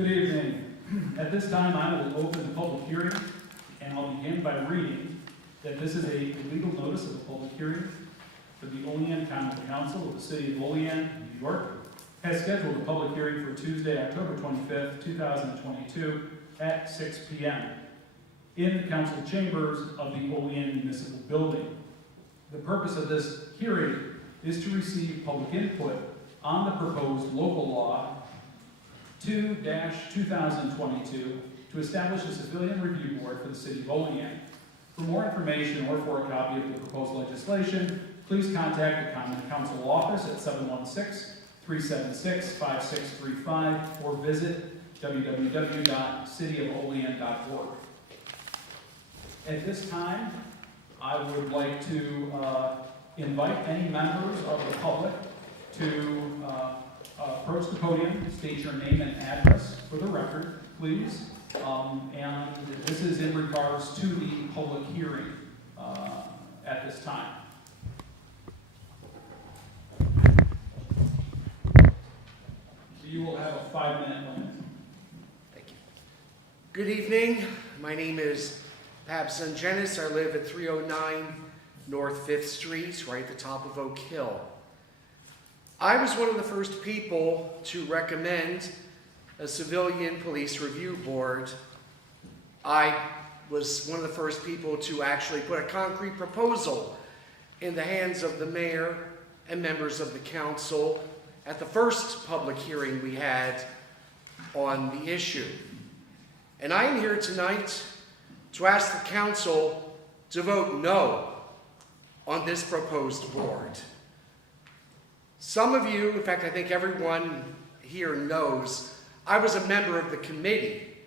Good evening. At this time, I will open the public hearing, and I'll begin by reading that this is a legal notice of a public hearing for the Olean Common Council of the City of Olean, New York, has scheduled a public hearing for Tuesday, October 25th, 2022 at 6 p.m. in the council chambers of the Olean Municipal Building. The purpose of this hearing is to receive public input on the proposed local law 2-2022 to establish a civilian review board for the City of Olean. For more information or for a copy of the proposed legislation, please contact the Common Council office at 716-376-5635 or visit www.cityofolean.org. At this time, I would like to invite any members of the public to approach the podium, state your name and address for the record, please. And this is in regards to the public hearing at this time. You will have a 5-minute limit. Thank you. Good evening. My name is Pabson Jenis. I live at 309 North 5th Street, right at the top of Oak Hill. I was one of the first people to recommend a civilian police review board. I was one of the first people to actually put a concrete proposal in the hands of the mayor and members of the council at the first public hearing we had on the issue. And I am here tonight to ask the council to vote no on this proposed board. Some of you, in fact, I think everyone here knows, I was a member of the committee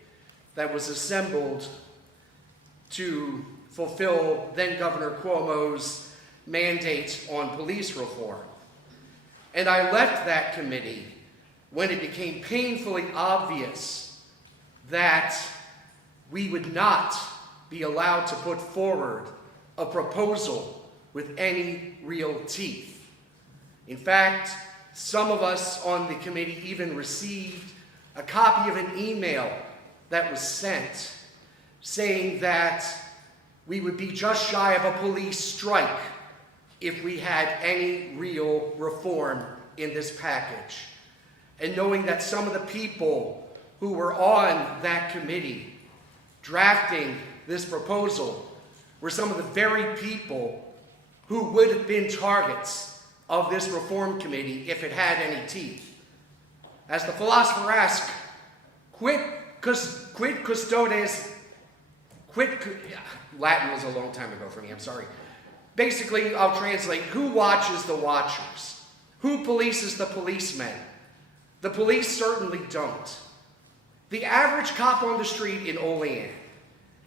that was assembled to fulfill then Governor Cuomo's mandate on police reform. And I left that committee when it became painfully obvious that we would not be allowed to put forward a proposal with any real teeth. In fact, some of us on the committee even received a copy of an email that was sent saying that we would be just shy of a police strike if we had any real reform in this package. And knowing that some of the people who were on that committee drafting this proposal were some of the very people who would have been targets of this reform committee if it had any teeth. As the philosopher asks, Latin was a long time ago for me, I'm sorry. Basically, I'll translate, who watches the watchers? Who polices the policemen? The police certainly don't. The average cop on the street in Olean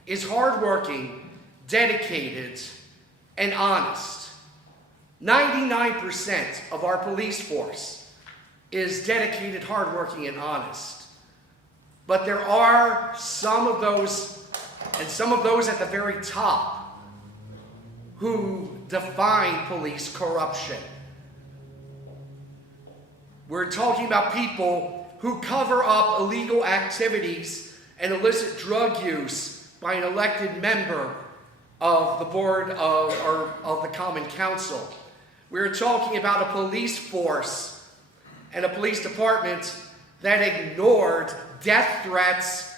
is hardworking, dedicated, and honest. 99% of our police force is dedicated, hardworking, and honest. But there are some of those, and some of those at the very top, who define police corruption. We're talking about people who cover up illegal activities and illicit drug use by an elected member of the board of the Common Council. We're talking about a police force and a police department that ignored death threats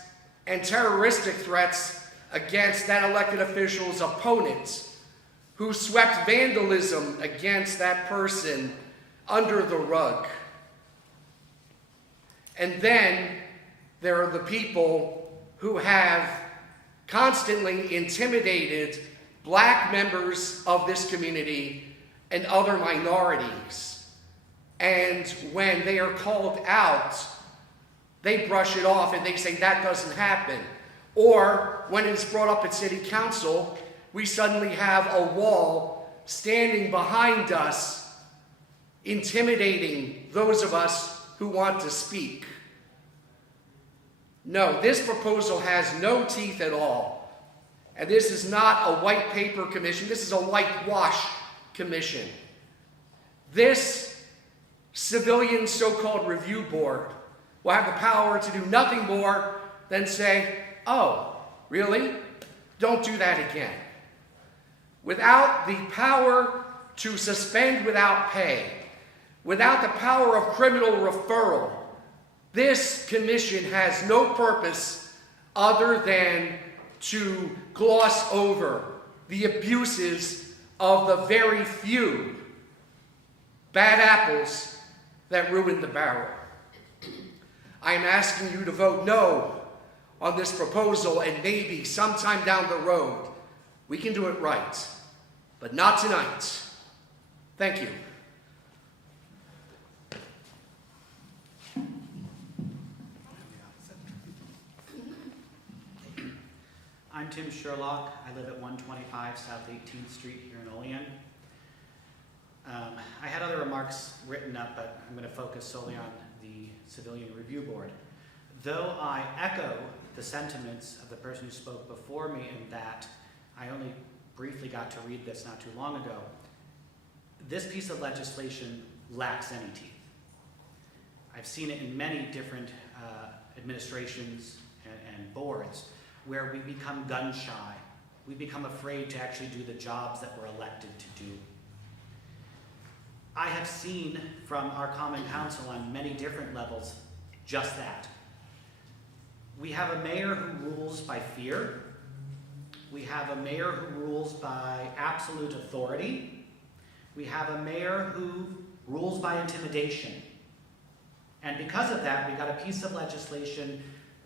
and terroristic threats against that elected official's opponents, who swept vandalism against that person under the rug. And then there are the people who have constantly intimidated black members of this community and other minorities. And when they are called out, they brush it off and they say that doesn't happen. Or when it's brought up at city council, we suddenly have a wall standing behind us, intimidating those of us who want to speak. No, this proposal has no teeth at all. And this is not a white paper commission. This is a whitewash commission. This civilian so-called review board will have the power to do nothing more than say, "Oh, really? Don't do that again." Without the power to suspend without pay, without the power of criminal referral, this commission has no purpose other than to gloss over the abuses of the very few bad apples that ruined the barrel. I am asking you to vote no on this proposal, and maybe sometime down the road we can do it right, but not tonight. Thank you. I'm Tim Sherlock. I live at 125 South 18th Street here in Olean. I had other remarks written up, but I'm going to focus solely on the Civilian Review Board. Though I echo the sentiments of the person who spoke before me in that I only briefly got to read this not too long ago, this piece of legislation lacks any teeth. I've seen it in many different administrations and boards where we become gun shy. We become afraid to actually do the jobs that we're elected to do. I have seen from our Common Council on many different levels just that. We have a mayor who rules by fear. We have a mayor who rules by absolute authority. We have a mayor who rules by intimidation. And because of that, we got a piece of legislation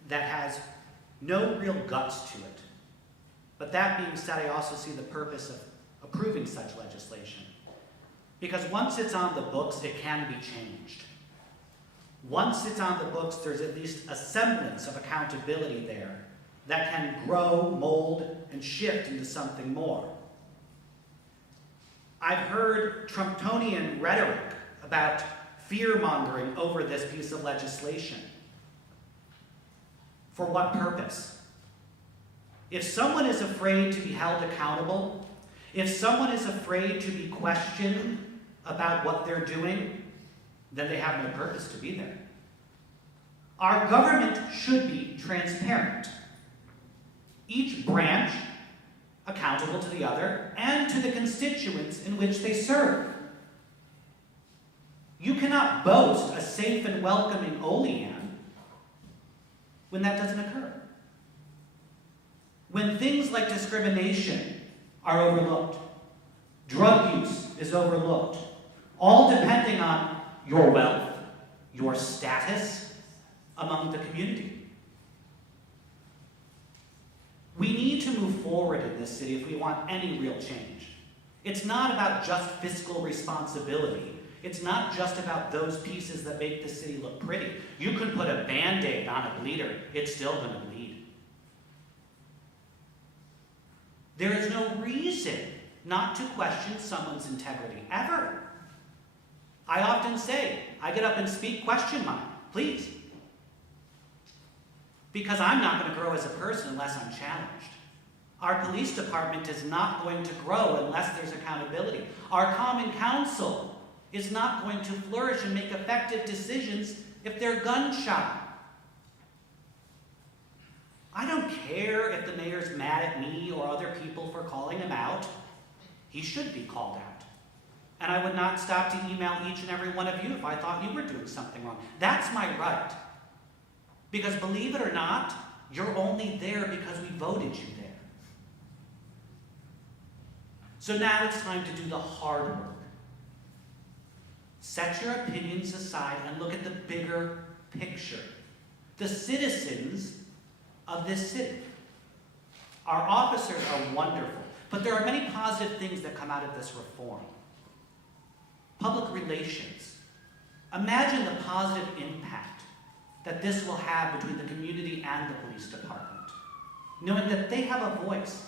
that has no real guts to it. But that being said, I also see the purpose of approving such legislation. Because once it's on the books, it can be changed. Once it's on the books, there's at least a semblance of accountability there that can grow, mold, and shift into something more. I've heard Trumptonian rhetoric about fear-mongering over this piece of legislation. For what purpose? If someone is afraid to be held accountable, if someone is afraid to be questioned about what they're doing, then they have no purpose to be there. Our government should be transparent. Each branch accountable to the other and to the constituents in which they serve. You cannot boast a safe and welcoming Olean when that doesn't occur. When things like discrimination are overlooked, drug use is overlooked, all depending on your wealth, your status among the community. We need to move forward in this city if we want any real change. It's not about just fiscal responsibility. It's not just about those pieces that make the city look pretty. You can put a Band-Aid on a bleeder, it's still going to bleed. There is no reason not to question someone's integrity, ever. I often say, I get up and speak, question mine, please. Because I'm not going to grow as a person unless I'm challenged. Our police department is not going to grow unless there's accountability. Our Common Council is not going to flourish and make effective decisions if they're gun shy. I don't care if the mayor's mad at me or other people for calling him out. He should be called out. And I would not stop to email each and every one of you if I thought you were doing something wrong. That's my right. Because believe it or not, you're only there because we voted you there. So now it's time to do the hard work. Set your opinions aside and look at the bigger picture. The citizens of this city. Our officers are wonderful, but there are many positive things that come out of this reform. Public relations. Imagine the positive impact that this will have between the community and the police department, knowing that they have a voice.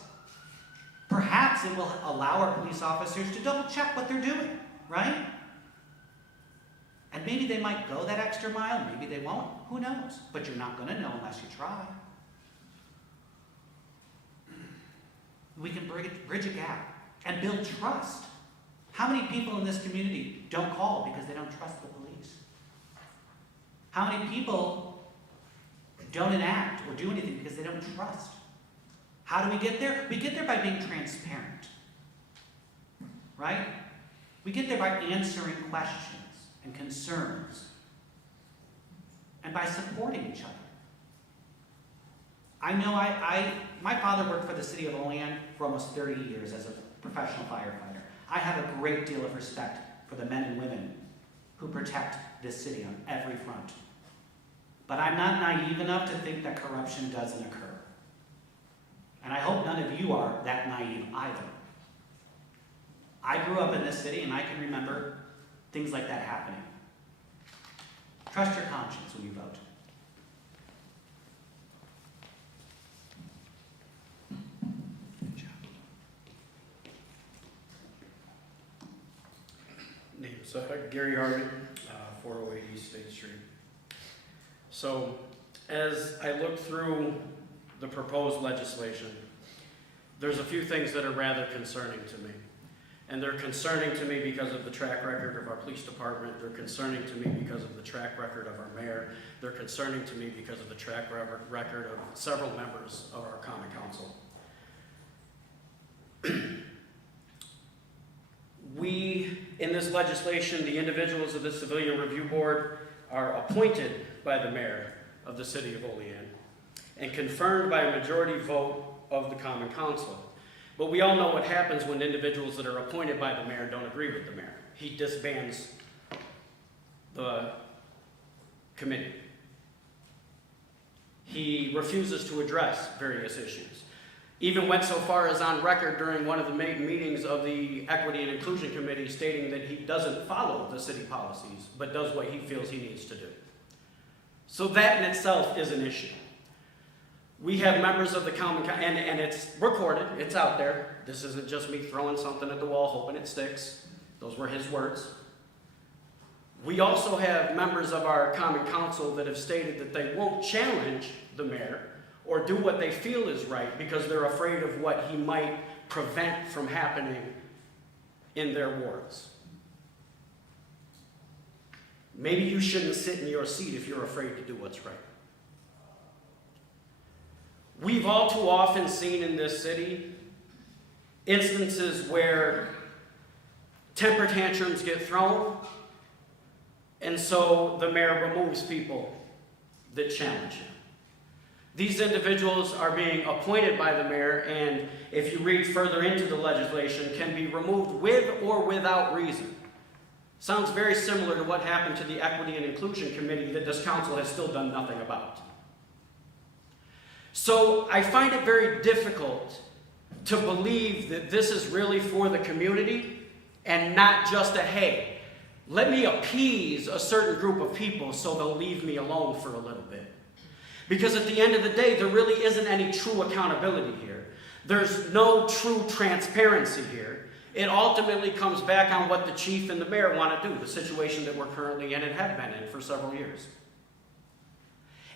Perhaps it will allow our police officers to double check what they're doing, right? And maybe they might go that extra mile, maybe they won't, who knows? But you're not going to know unless you try. We can bridge a gap and build trust. How many people in this community don't call because they don't trust the police? How many people don't enact or do anything because they don't trust? How do we get there? We get there by being transparent, right? We get there by answering questions and concerns and by supporting each other. I know my father worked for the city of Olean for almost 30 years as a professional firefighter. I have a great deal of respect for the men and women who protect this city on every front. But I'm not naive enough to think that corruption doesn't occur. And I hope none of you are that naive either. I grew up in this city and I can remember things like that happening. Trust your conscience when you vote. Name's Gary Harden, 408 East State Street. So, as I look through the proposed legislation, there's a few things that are rather concerning to me. And they're concerning to me because of the track record of our police department. They're concerning to me because of the track record of our mayor. They're concerning to me because of the track record of several members of our common council. We, in this legislation, the individuals of the Civilian Review Board are appointed by the mayor of the city of Olean and confirmed by a majority vote of the common council. But we all know what happens when individuals that are appointed by the mayor don't agree with the mayor. He disbands the committee. He refuses to address various issues. Even went so far as on record during one of the meetings of the Equity and Inclusion Committee stating that he doesn't follow the city policies, but does what he feels he needs to do. So that in itself is an issue. We have members of the common council, and it's recorded, it's out there. This isn't just me throwing something at the wall hoping it sticks. Those were his words. We also have members of our common council that have stated that they won't challenge the mayor or do what they feel is right because they're afraid of what he might prevent from happening in their wards. Maybe you shouldn't sit in your seat if you're afraid to do what's right. We've all too often seen in this city instances where temper tantrums get thrown, and so the mayor removes people that challenge him. These individuals are being appointed by the mayor, and if you read further into the legislation, can be removed with or without reason. Sounds very similar to what happened to the Equity and Inclusion Committee that this council has still done nothing about. So I find it very difficult to believe that this is really for the community and not just a, hey, let me appease a certain group of people so they'll leave me alone for a little bit. Because at the end of the day, there really isn't any true accountability here. There's no true transparency here. It ultimately comes back on what the chief and the mayor want to do, the situation that we're currently in and have been in for several years.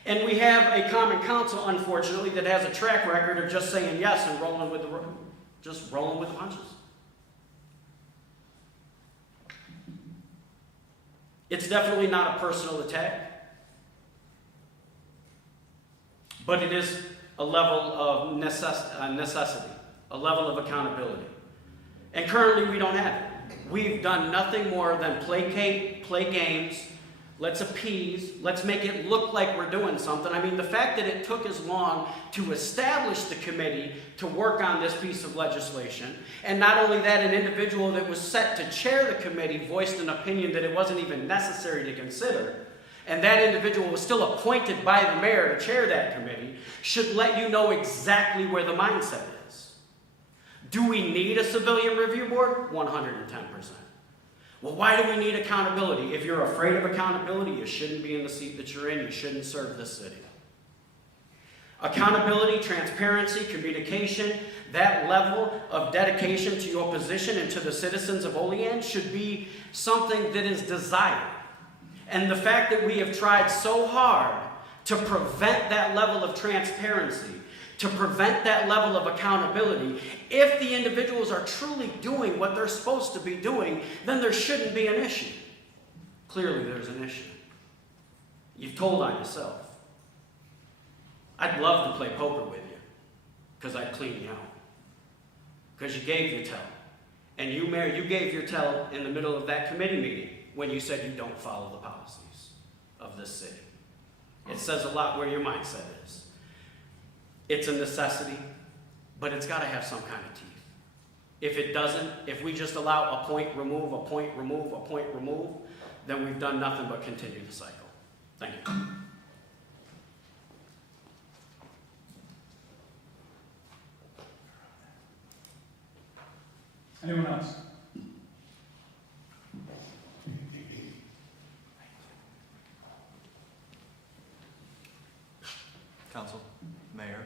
And we have a common council, unfortunately, that has a track record of just saying yes and rolling with the punches. It's definitely not a personal attack. But it is a level of necessity, a level of accountability. And currently we don't have it. We've done nothing more than placate, play games, let's appease, let's make it look like we're doing something. I mean, the fact that it took as long to establish the committee to work on this piece of legislation, and not only that, an individual that was set to chair the committee voiced an opinion that it wasn't even necessary to consider, and that individual was still appointed by the mayor to chair that committee, should let you know exactly where the mindset is. Do we need a civilian review board? 110%. Well, why do we need accountability? If you're afraid of accountability, you shouldn't be in the seat that you're in. You shouldn't serve this city. Accountability, transparency, communication, that level of dedication to your position and to the citizens of Olean should be something that is desired. And the fact that we have tried so hard to prevent that level of transparency, to prevent that level of accountability, if the individuals are truly doing what they're supposed to be doing, then there shouldn't be an issue. Clearly there's an issue. You've told on yourself. I'd love to play poker with you, because I'd clean you out. Because you gave your tell. And you gave your tell in the middle of that committee meeting when you said you don't follow the policies of this city. It says a lot where your mindset is. It's a necessity, but it's got to have some kind of teeth. If it doesn't, if we just allow a point remove, a point remove, a point remove, then we've done nothing but continue the cycle. Thank you. Anyone else? Council, Mayor,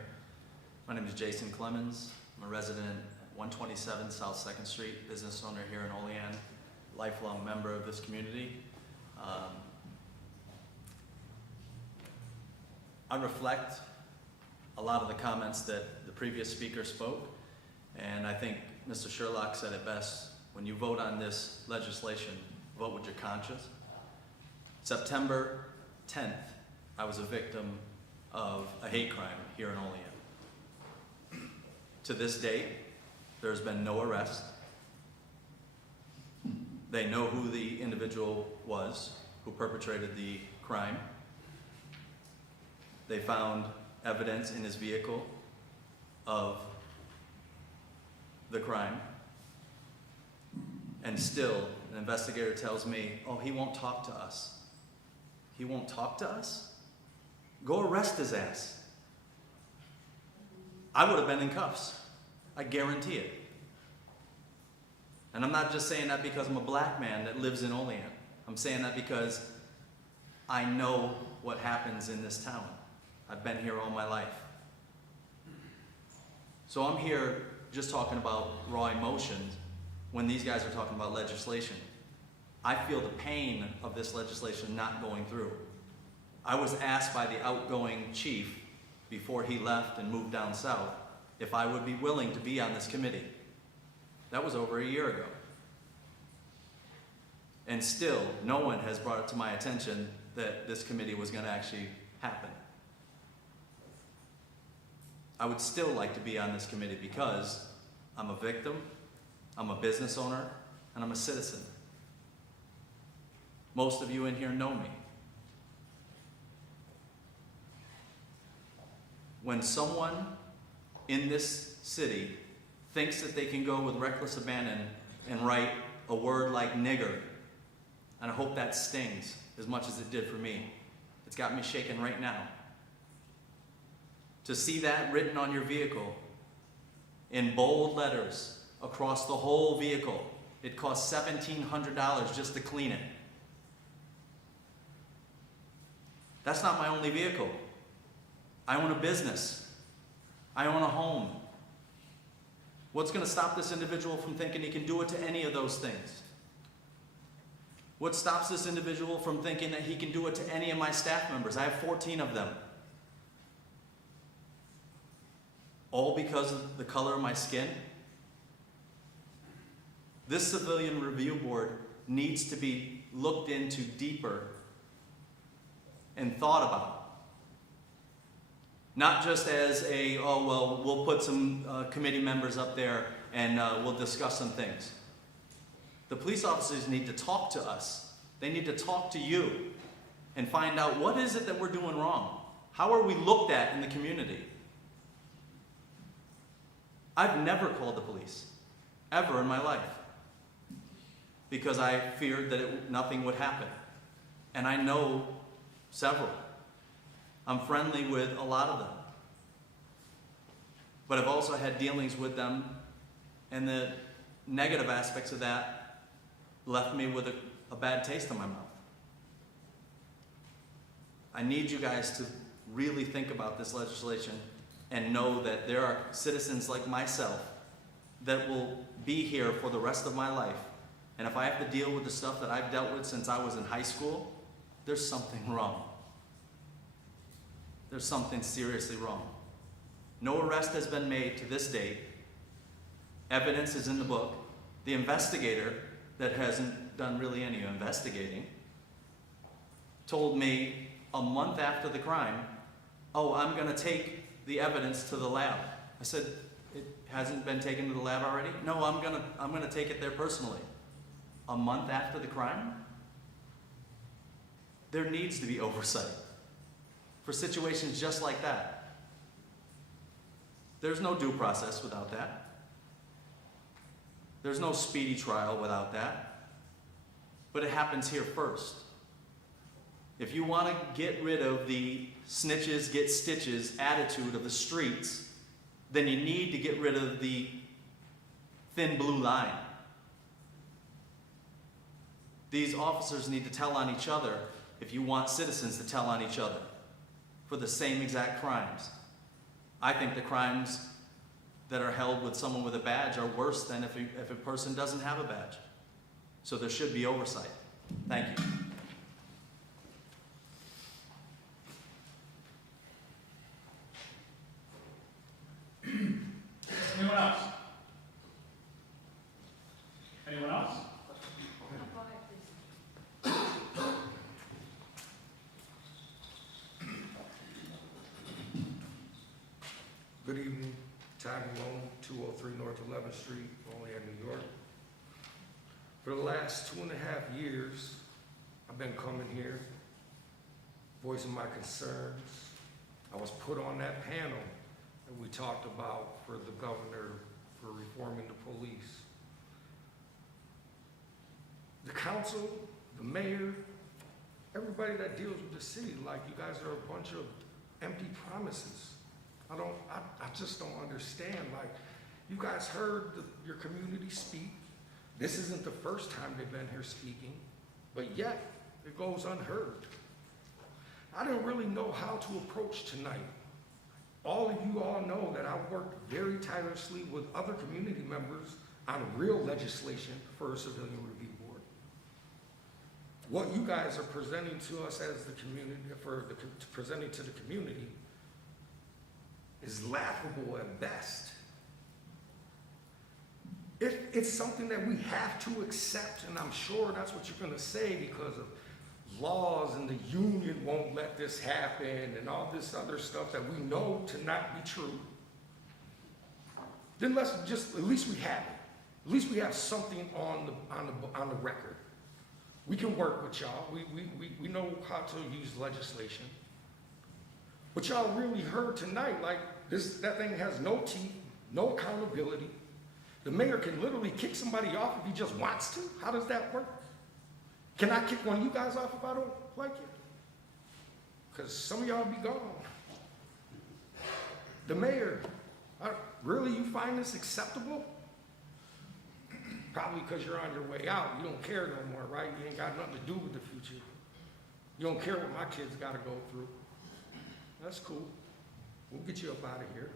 my name is Jason Clemens. I'm a resident at 127 South 2nd Street, business owner here in Olean, lifelong member of this community. I reflect a lot of the comments that the previous speaker spoke, and I think Mr. Sherlock said it best. When you vote on this legislation, vote with your conscience. September 10th, I was a victim of a hate crime here in Olean. To this date, there's been no arrest. They know who the individual was who perpetrated the crime. They found evidence in his vehicle of the crime. And still, an investigator tells me, oh, he won't talk to us. He won't talk to us? Go arrest his ass. I would have been in cuffs. I guarantee it. And I'm not just saying that because I'm a black man that lives in Olean. I'm saying that because I know what happens in this town. I've been here all my life. So I'm here just talking about raw emotions when these guys are talking about legislation. I feel the pain of this legislation not going through. I was asked by the outgoing chief before he left and moved down south if I would be willing to be on this committee. That was over a year ago. And still, no one has brought it to my attention that this committee was going to actually happen. I would still like to be on this committee because I'm a victim, I'm a business owner, and I'm a citizen. Most of you in here know me. When someone in this city thinks that they can go with reckless abandon and write a word like nigger, and I hope that stings as much as it did for me. It's got me shaking right now. To see that written on your vehicle in bold letters across the whole vehicle, it costs $1,700 just to clean it. That's not my only vehicle. I own a business. I own a home. What's going to stop this individual from thinking he can do it to any of those things? What stops this individual from thinking that he can do it to any of my staff members? I have 14 of them. All because of the color of my skin? This civilian review board needs to be looked into deeper and thought about. Not just as a, oh, well, we'll put some committee members up there and we'll discuss some things. The police officers need to talk to us. They need to talk to you and find out what is it that we're doing wrong? How are we looked at in the community? I've never called the police, ever in my life, because I feared that nothing would happen. And I know several. I'm friendly with a lot of them. But I've also had dealings with them, and the negative aspects of that left me with a bad taste in my mouth. I need you guys to really think about this legislation and know that there are citizens like myself that will be here for the rest of my life. And if I have to deal with the stuff that I've dealt with since I was in high school, there's something wrong. There's something seriously wrong. No arrest has been made to this date. Evidence is in the book. The investigator, that hasn't done really any investigating, told me a month after the crime, oh, I'm gonna take the evidence to the lab. I said, it hasn't been taken to the lab already? No, I'm gonna take it there personally. A month after the crime? There needs to be oversight for situations just like that. There's no due process without that. There's no speedy trial without that. But it happens here first. If you want to get rid of the snitches get stitches attitude of the streets, then you need to get rid of the thin blue line. These officers need to tell on each other if you want citizens to tell on each other for the same exact crimes. I think the crimes that are held with someone with a badge are worse than if a person doesn't have a badge. So there should be oversight. Thank you. Anyone else? Anyone else? Good evening, Todd Malone, 203 North 11th Street, Olean, New York. For the last 2.5 years, I've been coming here, voicing my concerns. I was put on that panel that we talked about for the governor for reforming the police. The council, the mayor, everybody that deals with the city, like you guys are a bunch of empty promises. I just don't understand. Like, you guys heard your community speak. This isn't the first time they've been here speaking, but yet it goes unheard. I didn't really know how to approach tonight. All of you all know that I worked very tirelessly with other community members on real legislation for a civilian review board. What you guys are presenting to us as the community, presenting to the community, is laughable at best. It's something that we have to accept, and I'm sure that's what you're going to say because of laws and the union won't let this happen and all this other stuff that we know to not be true. Then let's just, at least we have it. At least we have something on the record. We can work with y'all. We know how to use legislation. But y'all really heard tonight, like that thing has no teeth, no accountability. The mayor can literally kick somebody off if he just wants to. How does that work? Can I kick one of you guys off if I don't like it? Because some of y'all be gone. The mayor, really, you find this acceptable? Probably because you're on your way out. You don't care no more, right? You ain't got nothing to do with the future. You don't care what my kids got to go through. That's cool. We'll get you up out of here.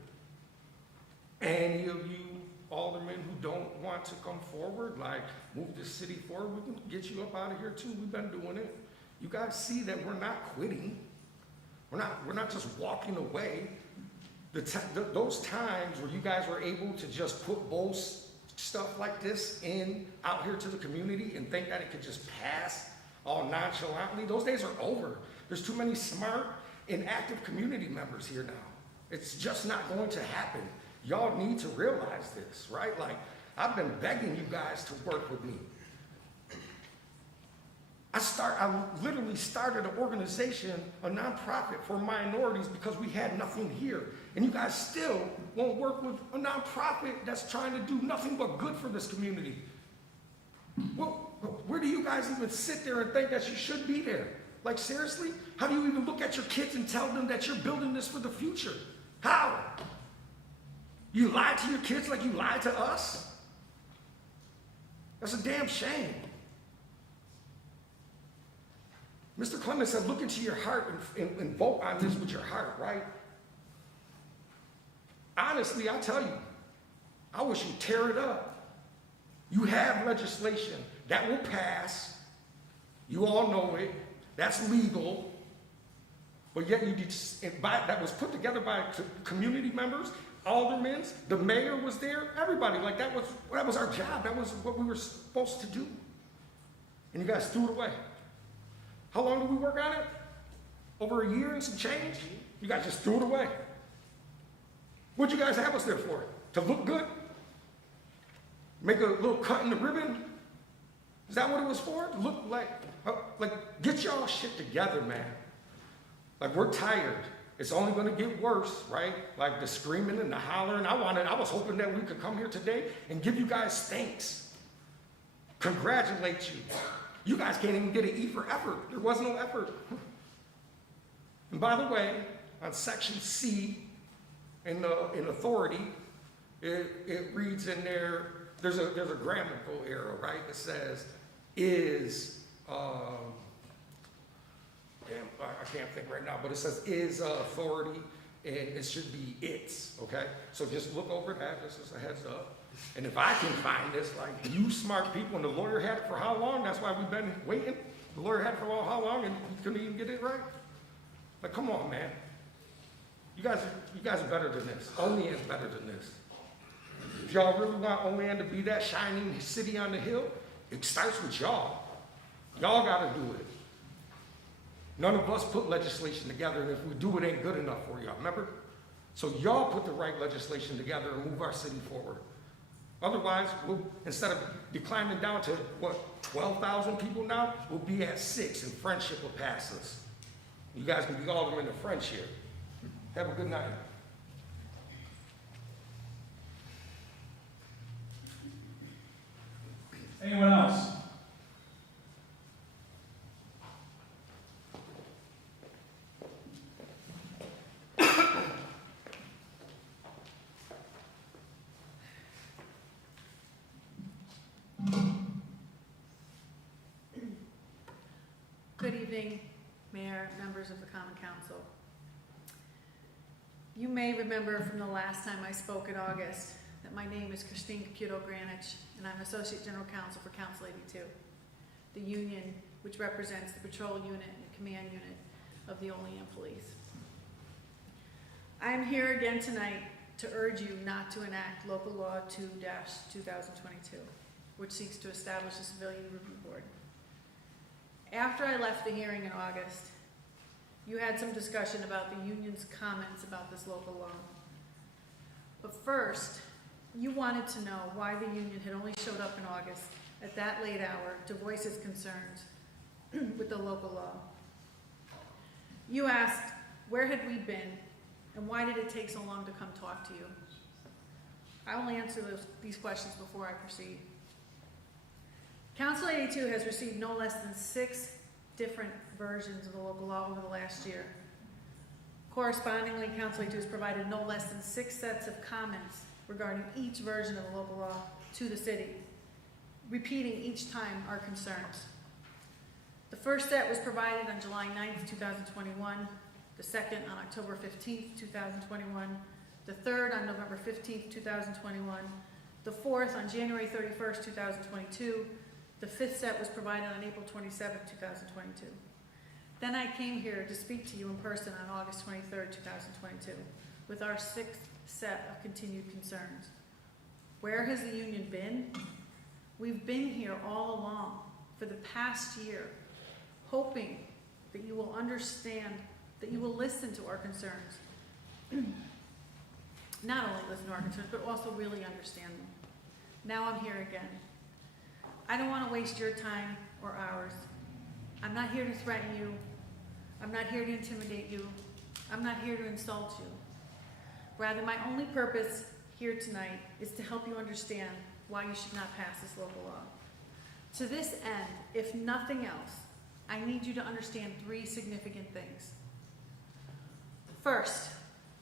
Any of you aldermen who don't want to come forward, like move the city forward, we can get you up out of here too. We've been doing it. You guys see that we're not quitting. We're not just walking away. Those times where you guys were able to just put bold stuff like this out here to the community and think that it could just pass all nonchalantly, those days are over. There's too many smart and active community members here now. It's just not going to happen. Y'all need to realize this, right? Like, I've been begging you guys to work with me. I literally started an organization, a nonprofit for minorities because we had nothing here. And you guys still won't work with a nonprofit that's trying to do nothing but good for this community. Well, where do you guys even sit there and think that you should be there? Like, seriously? How do you even look at your kids and tell them that you're building this for the future? How? You lie to your kids like you lied to us? That's a damn shame. Mr. Clemens said, look into your heart and vote on this with your heart, right? Honestly, I tell you, I wish you'd tear it up. You have legislation that will pass. You all know it. That's legal. But yet that was put together by community members, aldermen, the mayor was there, everybody. Like, that was our job. That was what we were supposed to do. And you guys threw it away. How long did we work on it? over a year and some change. You guys just threw it away. What'd you guys have us there for? To look good? Make a little cut in the ribbon? Is that what it was for? To look like, get y'all shit together, man. Like, we're tired. It's only gonna get worse, right? Like the screaming and the hollering. I was hoping that we could come here today and give you guys thanks. Congratulate you. You guys can't even get an E for effort. There was no effort. And by the way, on section C in authority, it reads in there, there's a grammatical error, right? It says, is, I can't think right now, but it says is authority, and it should be its, okay? So just look over that, this is a heads up. And if I can find this, like, you smart people, and the lawyer had it for how long? That's why we've been waiting. The lawyer had it for how long, and he couldn't even get it right? Like, come on, man. You guys are better than this. Olean's better than this. If y'all really want Olean to be that shining city on the hill, it starts with y'all. Y'all gotta do it. None of us put legislation together, and if we do, it ain't good enough for y'all, remember? So y'all put the right legislation together and move our city forward. Otherwise, instead of declining down to, 12,000 people now, we'll be at 6, and friendship will pass us. You guys can be aldermen of friendship. Have a good night. Anyone else? Good evening, Mayor, members of the Common Council. You may remember from the last time I spoke in August that my name is Christine Caputo-Granich, and I'm Associate General Counsel for Council 82, the union which represents the patrol unit and command unit of the Olean Police. I am here again tonight to urge you not to enact Local Law 2-2022, which seeks to establish a Civilian Review Board. After I left the hearing in August, you had some discussion about the union's comments about this local law. But first, you wanted to know why the union had only showed up in August at that late hour to voice its concerns with the local law. You asked, where had we been, and why did it take so long to come talk to you? I will answer these questions before I proceed. Council 82 has received no less than 6 different versions of the local law over the last year. Correspondingly, Council 82 has provided no less than 6 sets of comments regarding each version of the local law to the city, repeating each time our concerns. The first set was provided on July 9th, 2021, the second on October 15th, 2021, the third on November 15th, 2021, the fourth on January 31st, 2022, the fifth set was provided on April 27th, 2022. Then I came here to speak to you in person on August 23rd, 2022, with our 6th set of continued concerns. Where has the union been? We've been here all along for the past year, hoping that you will understand, that you will listen to our concerns. Not only listen to our concerns, but also really understand them. Now I'm here again. I don't want to waste your time or ours. I'm not here to threaten you. I'm not here to intimidate you. I'm not here to insult you. Rather, my only purpose here tonight is to help you understand why you should not pass this local law. To this end, if nothing else, I need you to understand 3 significant things. First,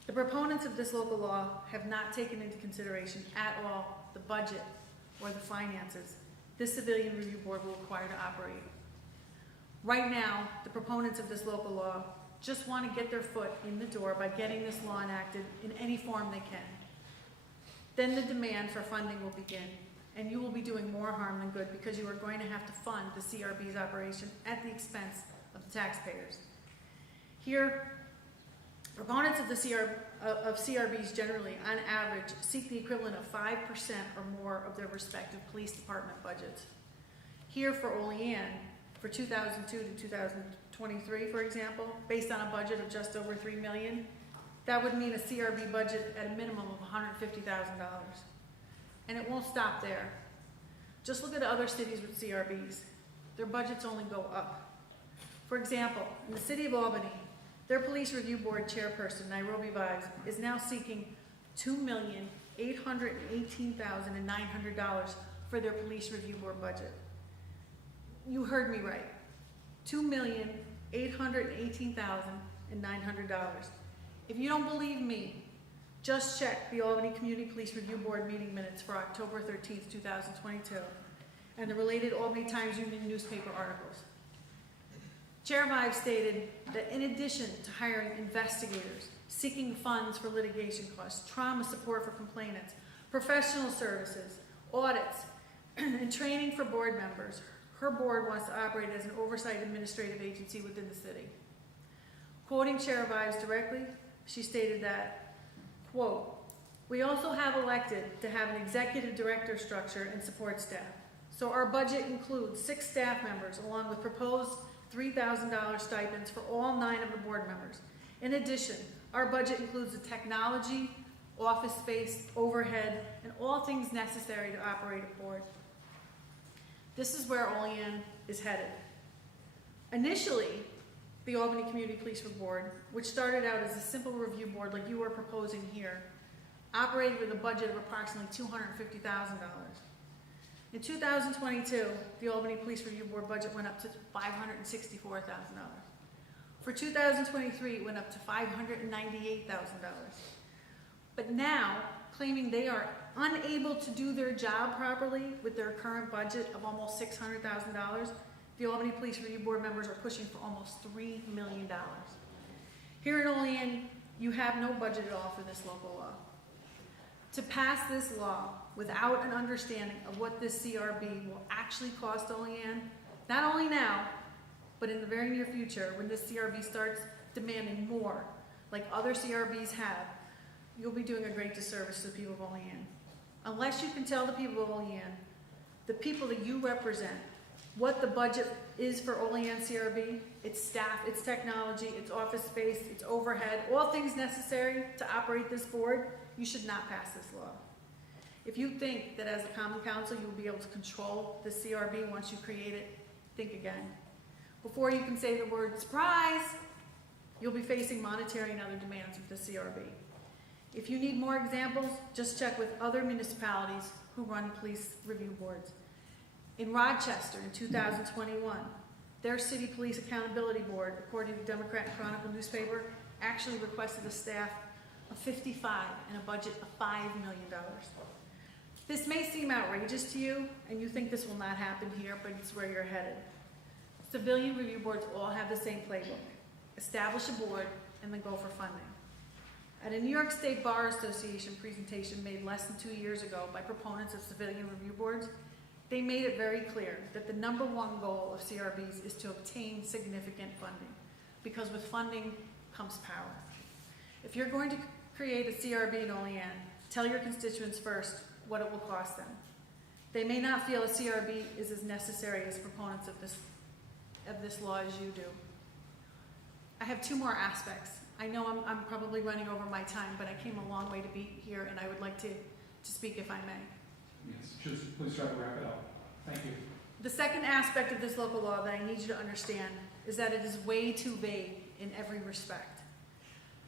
the proponents of this local law have not taken into consideration at all the budget or the finances this Civilian Review Board will require to operate. Right now, the proponents of this local law just want to get their foot in the door by getting this law enacted in any form they can. Then the demand for funding will begin, and you will be doing more harm than good because you are going to have to fund the CRB's operation at the expense of the taxpayers. Here, proponents of CRBs generally, on average, seek the equivalent of 5% or more of their respective police department budgets. Here for Olean, for 2002 to 2023, for example, based on a budget of just over $3 million, that would mean a CRB budget at a minimum of $150,000. And it won't stop there. Just look at other cities with CRBs. Their budgets only go up. For example, in the city of Albany, their police review board chairperson, Nairobi Vibes, is now seeking $2,818,900 for their police review board budget. You heard me right. $2,818,900. If you don't believe me, just check the Albany Community Police Review Board meeting minutes for October 13th, 2022, and the related Albany Times Union newspaper articles. Chair Vibe stated that in addition to hiring investigators, seeking funds for litigation costs, trauma support for complainants, professional services, audits, and training for board members, her board wants to operate as an oversight administrative agency within the city. Quoting Chair Vibes directly, she stated that, quote, "We also have elected to have an executive director structure and support staff. So our budget includes 6 staff members along with proposed $3,000 stipends for all 9 of the board members. In addition, our budget includes the technology, office space, overhead, and all things necessary to operate a board." This is where Olean is headed. Initially, the Albany Community Police Board, which started out as a simple review board like you are proposing here, operated with a budget of approximately $250,000. In 2022, the Albany Police Review Board budget went up to $564,000. For 2023, it went up to $598,000. But now, claiming they are unable to do their job properly with their current budget of almost $600,000, the Albany Police Review Board members are pushing for almost $3 million. Here in Olean, you have no budget at all for this local law. To pass this law without an understanding of what this CRB will actually cost Olean, not only now, but in the very near future, when this CRB starts demanding more, like other CRBs have, you'll be doing a great disservice to the people of Olean. Unless you can tell the people of Olean, the people that you represent, what the budget is for Olean CRB, its staff, its technology, its office space, its overhead, all things necessary to operate this board, you should not pass this law. If you think that as a common council you will be able to control the CRB once you create it, think again. Before you can say the word surprise, you'll be facing monetary and other demands with the CRB. If you need more examples, just check with other municipalities who run police review boards. In Rochester in 2021, their City Police Accountability Board, according to the Democrat and Chronicle newspaper, actually requested a staff of 55 and a budget of $5 million. This may seem outrageous to you, and you think this will not happen here, but it's where you're headed. Civilian review boards all have the same playbook. Establish a board and then go for funding. At a New York State Bar Association presentation made less than 2 years ago by proponents of civilian review boards, they made it very clear that the #1 goal of CRBs is to obtain significant funding, because with funding comes power. If you're going to create a CRB in Olean, tell your constituents first what it will cost them. They may not feel a CRB is as necessary as proponents of this law as you do. I have 2 more aspects. I know I'm probably running over my time, but I came a long way to be here, and I would like to speak if I may. Yes, just please try to wrap it up. Thank you. The second aspect of this local law that I need you to understand is that it is way too vague in every respect.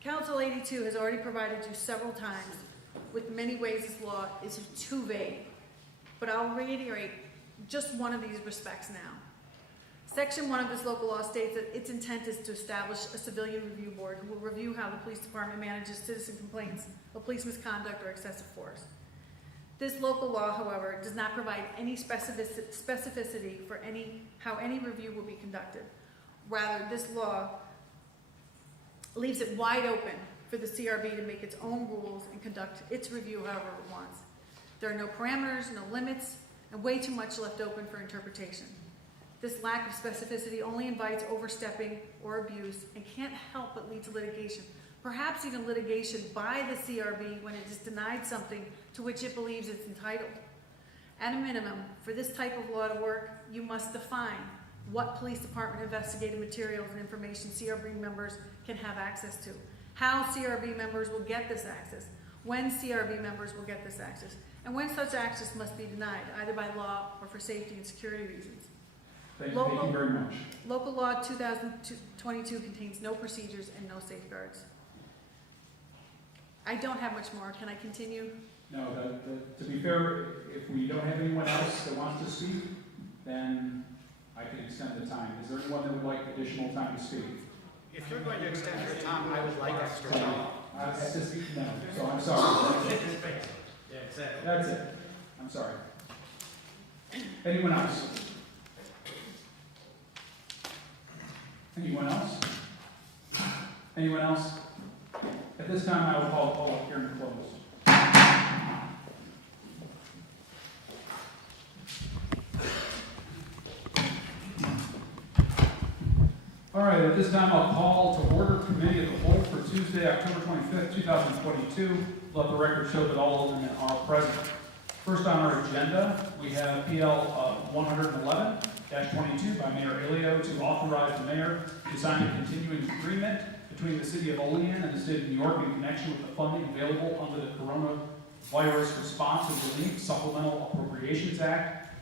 Council 82 has already provided you several times with many ways this law is too vague, but I'll reiterate just one of these respects now. Section 1 of this local law states that its intent is to establish a civilian review board who will review how the police department manages citizen complaints of police misconduct or excessive force. This local law, however, does not provide any specificity for how any review will be conducted. Rather, this law leaves it wide open for the CRB to make its own rules and conduct its review however it wants. There are no parameters, no limits, and way too much left open for interpretation. This lack of specificity only invites overstepping or abuse and can't help but lead to litigation, perhaps even litigation by the CRB when it is denied something to which it believes it's entitled. At a minimum, for this type of law to work, you must define what police department investigative materials and information CRB members can have access to, how CRB members will get this access, when CRB members will get this access, and when such access must be denied, either by law or for safety and security reasons. Thank you very much. Local Law 2022 contains no procedures and no safeguards. I don't have much more. Can I continue? No, to be fair, if we don't have anyone else that wants to speak, then I can extend the time. Is there anyone that would like additional time to speak? If you're going to extend your time, I would like extra time. No, so I'm sorry. That's it. I'm sorry. Anyone else? Anyone else? Anyone else? At this time, I will call the public hearing closed. All right, at this time, I'll call to order Committee of the Whole for Tuesday, October 25th, 2022. Let the record show that all aldermen are present. First on our agenda, we have PL 111-22 by Mayor Ilio to authorize the mayor to sign a continuing agreement between the City of Olean and the State of New York in connection with the funding available under the Coronavirus Response and Relief Supplemental Appropriations Act,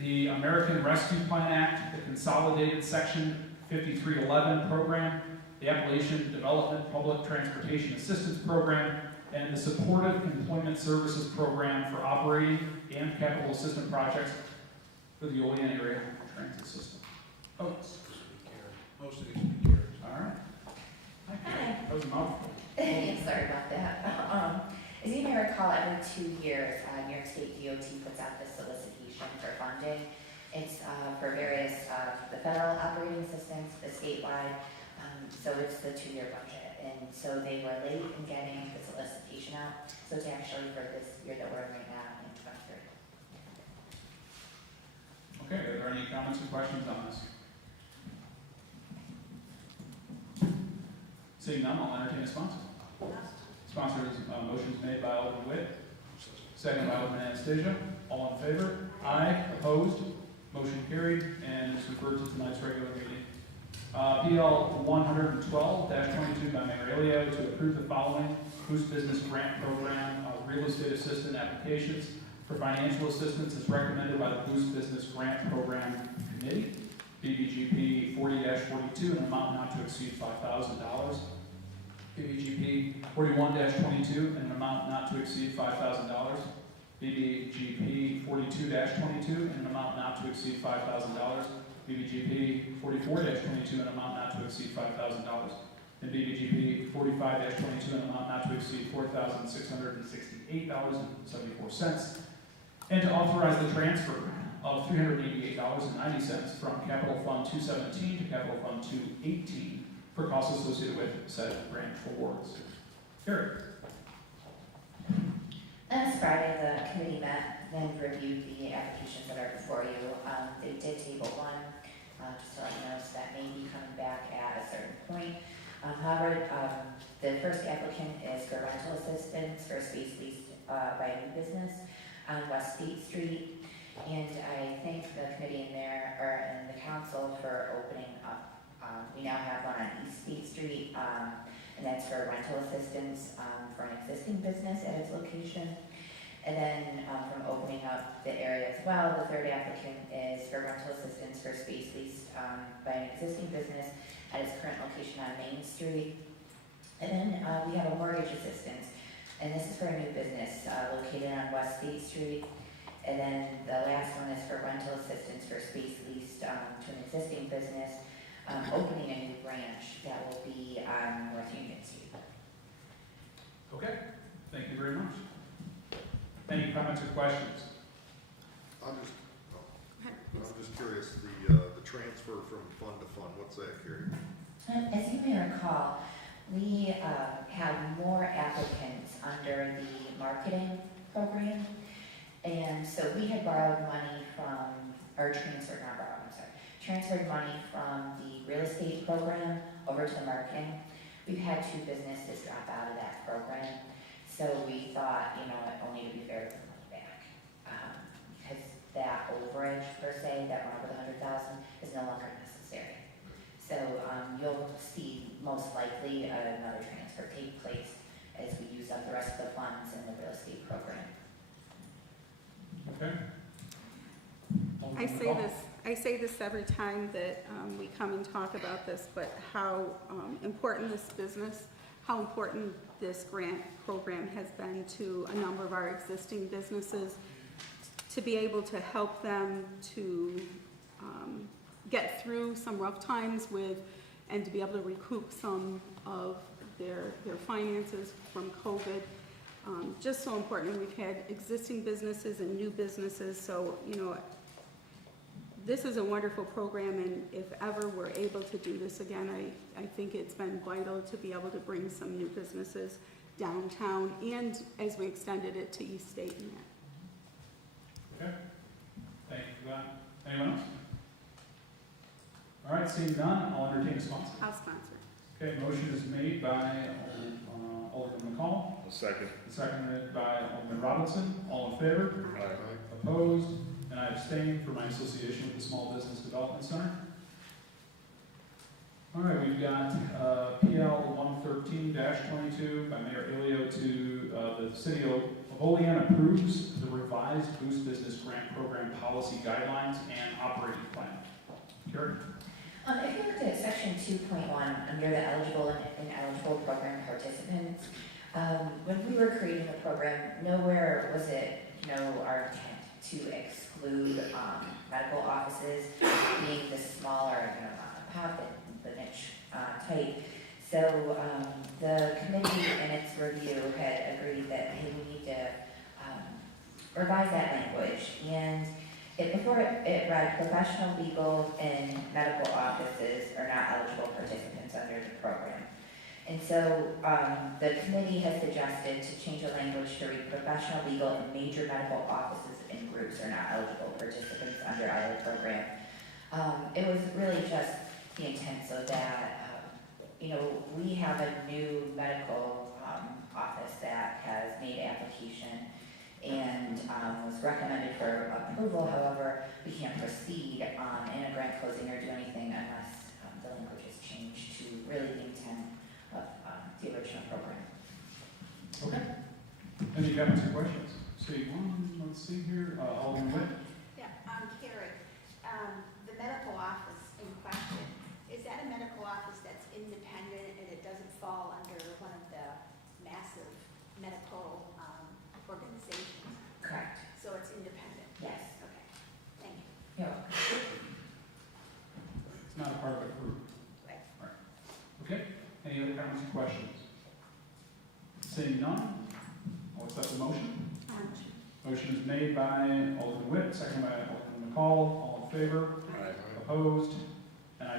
the American Rescue Plan Act, the Consolidated Section 5311 Program, the Appalachian Development Public Transportation Assistance Program, and the Supportive Employment Services Program for operating and capital assistance projects for the Olean area transit system. Oh, Most of these will be carried. all right. Hi. That was a mouthful. Sorry about that. As you may recall, every 2 years, New York State DOT puts out this solicitation for funding. It's for various, the federal operating assistance, the statewide, so it's the 2-year budget. And so they were late in getting the solicitation out, so it's actually for this year that we're in right now in 23. Okay, are there any comments or questions on this? Seeing none, I'll entertain a sponsor. Sponsor's motion is made by Alderman Witt, second by Alderman Anastasia. All in favor? Aye. Opposed? Motion carried, and it's referred to tonight's regular meeting. PL 112-22 by Mayor Ilio to approve the following Boost Business Grant Program Real Estate Assistant applications for financial assistance as recommended by the Boost Business Grant Program Committee. BBGP 40-42 in an amount not to exceed $5,000. BBGP 41-22 in an amount not to exceed $5,000. BBGP 42-22 in an amount not to exceed $5,000. BBGP 44-22 in an amount not to exceed $5,000. And BBGP 45-22 in an amount not to exceed $4,668.74. And to authorize the transfer of $388.90 from Capital Fund 217 to Capital Fund 218 for costs associated with said grant awards. Carrie. Last Friday, the committee met and reviewed the applications that are before you. They did table one, just to let you know, so that may be coming back at a certain point. However, the first applicant is for rental assistance for space leased by a new business on West State Street. And I thank the committee and the council for opening up. We now have one on East State Street, and that's for rental assistance for an existing business at its location. And then from opening up the area as well, the third applicant is for rental assistance for space leased by an existing business at its current location on Main Street. And then we have a mortgage assistance, and this is for a new business located on West State Street. And then the last one is for rental assistance for space leased to an existing business, opening a new branch that will be on North Union Street. Okay, thank you very much. Any comments or questions? I'm just curious, the transfer from fund to fund, what's that, Carrie? As you may recall, we have more applicants under the marketing program. And so we had borrowed money transferred money from the real estate program over to the marketing. We've had 2 businesses drop out of that program. So we thought, it only to be fair to put the money back. Because that overage per se, that went over the 100,000, is is no longer necessary. So you'll see most likely another transfer take place as we use up the rest of the funds in the real estate program. Okay. I say this every time that we come and talk about this, but how important this business, how important this grant program has been to a number of our existing businesses, to be able to help them to get through some rough times with, and to be able to recoup some of their finances from COVID. Just so important. We've had existing businesses and new businesses, so, you know, this is a wonderful program, and if ever we're able to do this again, I think it's been vital to be able to bring some new businesses downtown, and as we extended it to East State and that. Okay. Thank you for that. Anyone else? All right, seeing none, I'll entertain a sponsor. I'll sponsor. Okay, motion is made by Alderman McCall, Second. seconded by Alderman Robinson. All in favor? Aye. Opposed? And I abstain for my association with the Small Business Development Center. All right, we've got PL 113-22 by Mayor Ilio to the City of Olean approves the revised Boost Business Grant Program policy guidelines and operating plan. Carrie? If you looked at section 2.1 under the eligible and ineligible program participants, when we were creating the program, nowhere was it, our intent to exclude medical offices, being the smaller, pop, the niche type. So the committee in its review had agreed that, hey, we need to revise that language. And before it read, professional, legal, and medical offices are not eligible participants under the program. And so the committee has suggested to change the language to read professional, legal, and major medical offices and groups are not eligible participants under either program. It was really just the intent so that, we have a new medical office that has made application and was recommended for approval. However, we can't proceed in a grant closing or do anything unless the language is changed to really the intent of the original program. Okay. Any comments or questions? See one, let's see here, Alderman Witt. Yeah, Carrie, the medical office in question, is that a medical office that's independent and it doesn't fall under one of the massive medical organizations? Correct. So it's independent? Yes. Okay, thank you. Yeah. It's not a part of a group. Right. Okay. Any other comments or questions? Seeing none, I'll accept the motion. Motion is made by Alderman Witt, seconded by Alderman McCall. All in favor? Aye. Opposed? And I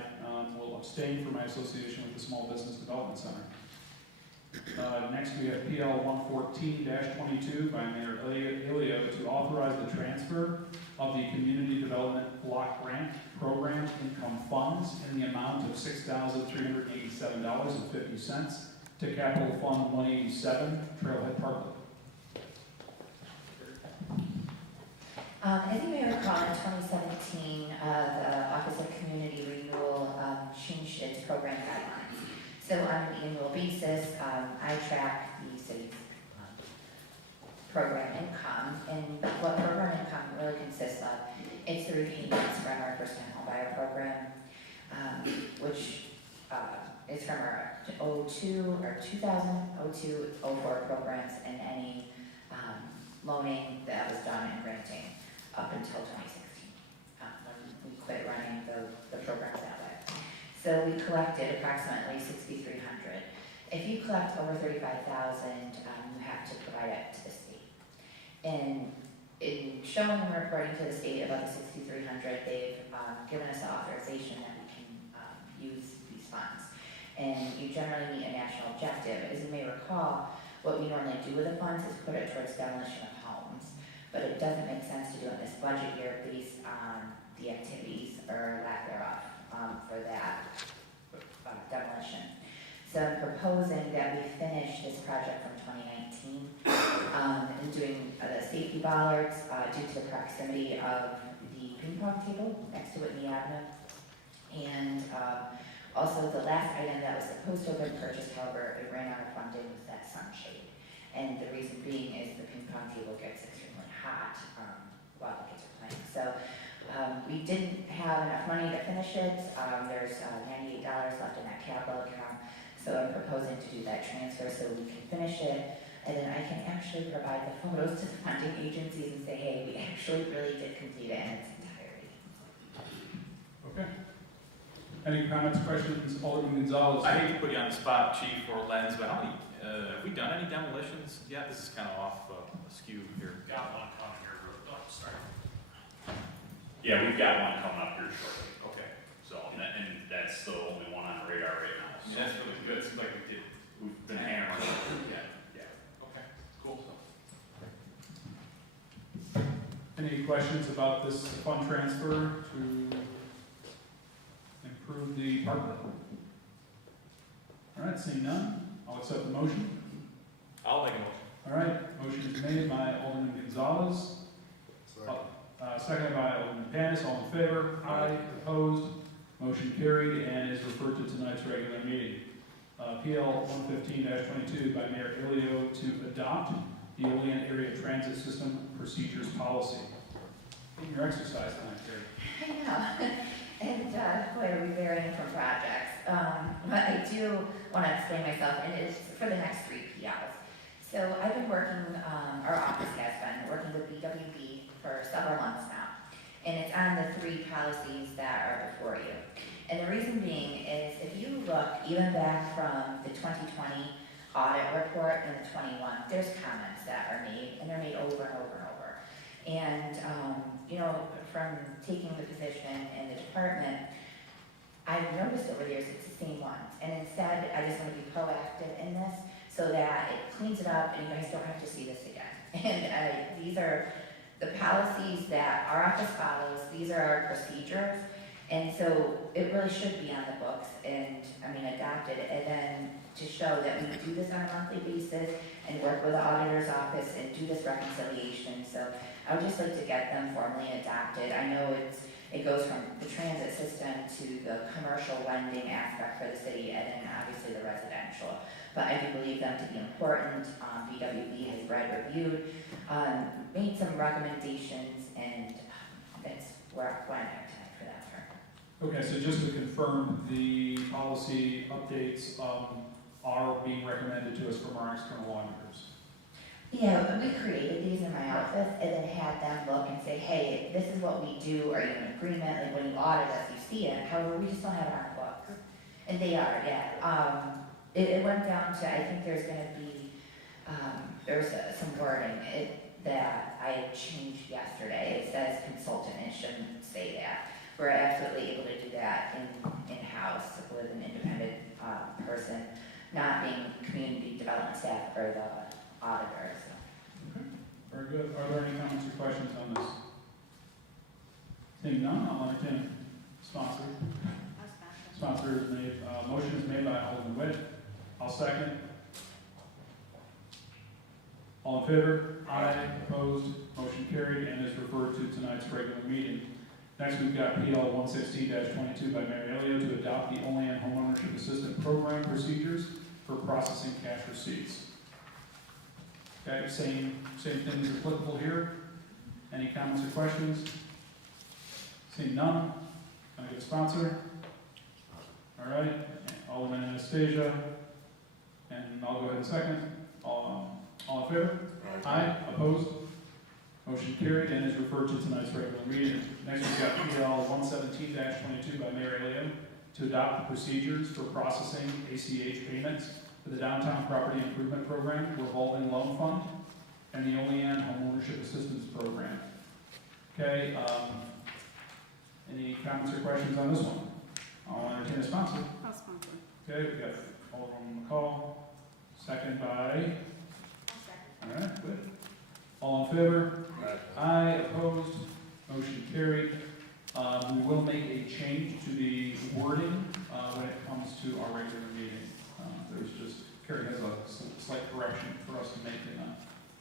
will abstain for my association with the Small Business Development Center. Next, we have PL 114-22 by Mayor Ilio to authorize the transfer of the Community Development Block Grant Program income funds in the amount of $6,387.50 to Capital Fund 187, Trailhead Parkland. As you may recall, in 2017, the Office of Community Renewal changed its program guidelines. So on an annual basis, I track the city's program income, and what program income really consists of, it's the repayments from our first-time homebuyer program, which is from our 2002, 04 programs, and any loaning that was done and granting up until 2016, when we quit running the programs that way. So we collected approximately $6,300. If you collect over $35,000, you have to provide it to the state. And in showing and reporting to the state about the $6,300, they've given us the authorization that we can use these funds. And you generally meet a national objective. As you may recall, what we normally do with the funds is put it towards demolition of homes. But it doesn't make sense to do it in this budget year based on the activities or lack thereof for that demolition. So I'm proposing that we finish this project from 2019 and doing the safety bollards due to the proximity of the ping pong table next to Whitney Avenue. And also, the last item that was supposed to have been purchased, however, it ran out of funding, was that sunshade. And the reason being is the ping pong table gets extremely hot while the kids are playing. So we didn't have enough money to finish it. There's $98 left in that capital account. So I'm proposing to do that transfer so we can finish it. And then I can actually provide the photos to the funding agencies and say, hey, we actually really did complete it in its entirety. Okay. Any comments, questions? Alderman Gonzalez? I hate to put you on the spot, Chief or Lenz, but how many, have we done any demolitions yet? This is kind of off askew here. Got one coming here, oh, sorry. Yeah, we've got one coming up here shortly, Okay. so, and that's the only one on the radar right now. I mean, that's really good. Seems like We've been hammering it. yeah. Okay, cool. Any questions about this fund transfer to improve the parklet? All right, seeing none, I'll accept the motion. I'll make a motion. All right, motion is made by Alderman Gonzalez, Second. seconded by Alderman Panis. All in favor? Aye. Opposed? Motion carried and is referred to tonight's regular meeting. PL 115-22 by Mayor Ilio to adopt the Olean Area Transit System Procedures Policy. In your exercise tonight, Terry. I know. And boy, are we varying from projects. But I do want to explain myself, and it's for the next 3 PLs. So I've been working, our office has been working with BWB for several months now. And it's on the 3 policies that are before you. And the reason being is if you look even back from the 2020 audit report and the 21, there's comments that are made, and they're made over and over and over. And, you know, from taking the position in the department, I've noticed over the years it's the same ones. And instead, I just want to be proactive in this so that it cleans it up and you guys don't have to see this again. And these are the policies that our office follows. These are our procedures. And so it really should be on the books and, adopted. And then to show that we do this on a monthly basis and work with the auditor's office and do this reconciliation. So I would just like to get them formally adopted. I know it goes from the transit system to the commercial lending aspect for the city and then obviously the residential. But I do believe them to be important. BWB has reviewed, made some recommendations, and that's where I'm at tonight for that term. Okay, so just to confirm, the policy updates are being recommended to us from our external auditors. Yeah, we created these in my office and then had them look and say, hey, this is what we do. Are you in agreement? Like when you audit us, you see it. However, we just don't have it on the books. And they are, yeah. It went down to, I think there's going to be, there's some wording that I changed yesterday. It says consultant. It shouldn't say that. We're absolutely able to do that in-house with an independent person, not being community development staff or the auditor. So. Okay, very good. Are there any comments or questions on this? Seeing none, I'll entertain sponsor. Sponsor is made, motion is made by Alderman Witt. I'll second. All in favor? Aye. Opposed? Motion carried and is referred to tonight's regular meeting. Next, we've got PL 116-22 by Mayor Elio to adopt the Olean Homeownership Assistance Program procedures for processing cash receipts. Okay, same thing is applicable here. Any comments or questions? Seeing none, can I get a sponsor? All right, Alderman Anastasia, and I'll go ahead and second. All in favor? Aye. Opposed? Motion carried and is referred to tonight's regular meeting. Next, we've got PL 117-22 by Mayor Elio to adopt the procedures for processing ACH payments for the Downtown Property Improvement Program, Revolving Loan Fund, and the Olean Homeownership Assistance Program. Okay, any comments or questions on this one? I'll entertain a sponsor. I'll sponsor. Okay, we've got Alderman McCall, second by, all right, good. All in favor? Aye. Opposed? Motion carried. We will make a change to the wording when it comes to our regular meeting. There's just, Carrie has a slight correction for us to make in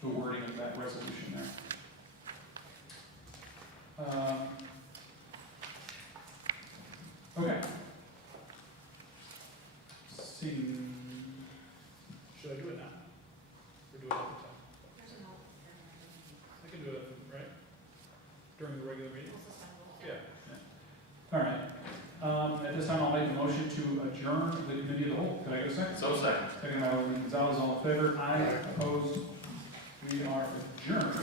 the wording of that resolution there. Okay. Seeing, should I do it now? Or do it at the time? I can do it, right? During the regular meeting? Yeah. All right. At this time, I'll make a motion to adjourn the committee of the whole. Can I get a second? So second. Second by Alderman Gonzalez, all in favor? Aye. Opposed? We are adjourned.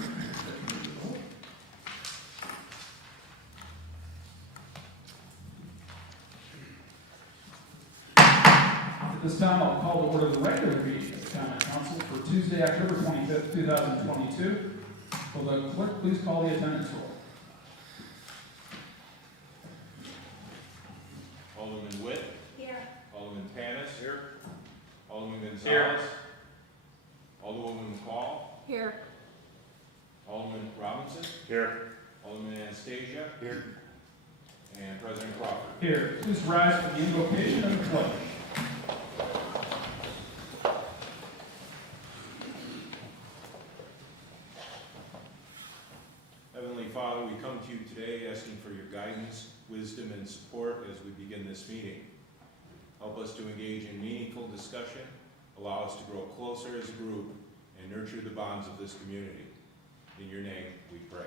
At this time, I'll call to order the regular meeting of the Common Council for Tuesday, October 25th, 2022. Will the clerk please call the attendance roll? Alderman Witt, Here. Alderman Panis. Here. Alderman Gonzalez. Here. Alderwoman McCall, Here. Alderman Robinson, Here. Alderman Anastasia. Here. And President Crawford. Here, please rise for the invocation of the pledge. Heavenly Father, we come to you today asking for your guidance, wisdom, and support as we begin this meeting. Help us to engage in meaningful discussion, allow us to grow closer as a group, and nurture the bonds of this community. In your name, we pray.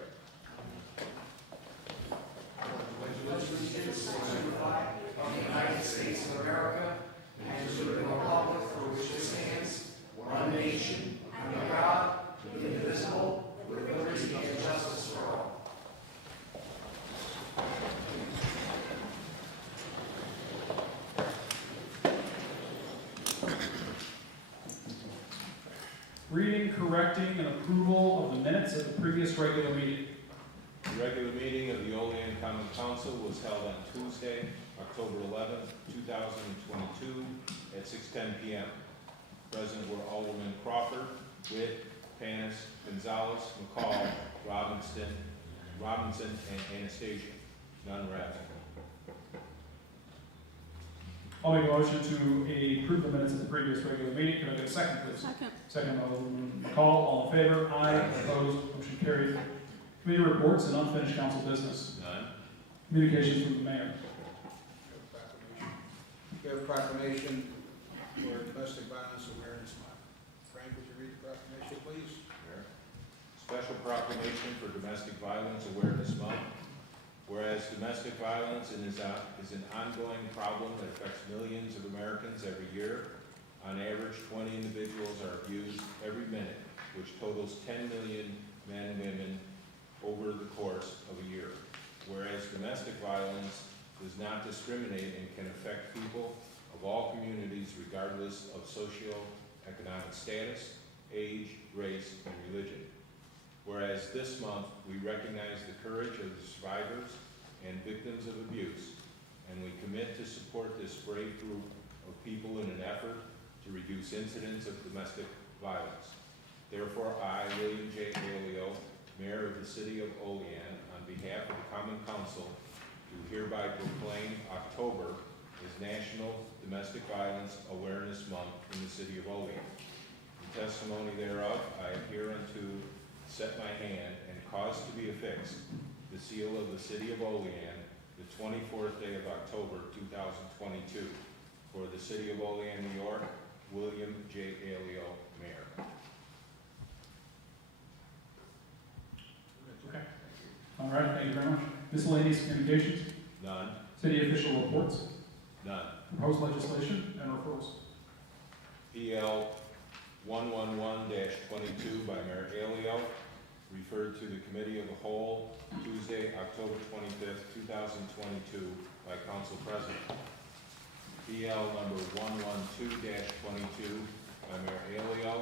Reading, correcting, and approval of the minutes of the previous regular meeting. The regular meeting of the Olean Common Council was held on Tuesday, October 11th, 2022 at 6:10 p.m. Present were Alderman Crawford, Witt, Panis, Gonzalez, McCall, Robinson, and Anastasia. None were absent. I'll make a motion to approve the minutes of the previous regular meeting. Can I get a second, please? Second. Second by Alderman McCall. All in favor? Aye. Opposed? Motion carried. Committee reports and unfinished council business. None. Communications from the mayor. We have a proclamation for Domestic Violence Awareness Month. Frank, would you read the proclamation, please? Mayor. Special proclamation for Domestic Violence Awareness Month. Whereas domestic violence is an ongoing problem that affects millions of Americans every year. On average, 20 individuals are abused every minute, which totals 10 million men and women over the course of a year. Whereas domestic violence does not discriminate and can affect people of all communities regardless of socioeconomic status, age, race, and religion. Whereas this month, we recognize the courage of the survivors and victims of abuse, and we commit to support this brave group of people in an effort to reduce incidents of domestic violence. Therefore, I, William J. Aleo, Mayor of the City of Olean, on behalf of the Common Council, do hereby proclaim October as National Domestic Violence Awareness Month in the City of Olean. In testimony thereof, I am hereunto set my hand and cause to be affixed the seal of the City of Olean, the 24th day of October, 2022. For the City of Olean, New York, William J. Aleo, Mayor. Okay. All right, thank you very much. Miscellaneous communications, None. city official reports, None. proposed legislation, and referrals. PL 111-22 by Mayor Aleo, referred to the Committee of the Whole, Tuesday, October 25th, 2022, by Council President. PL number 112-22 by Mayor Aleo,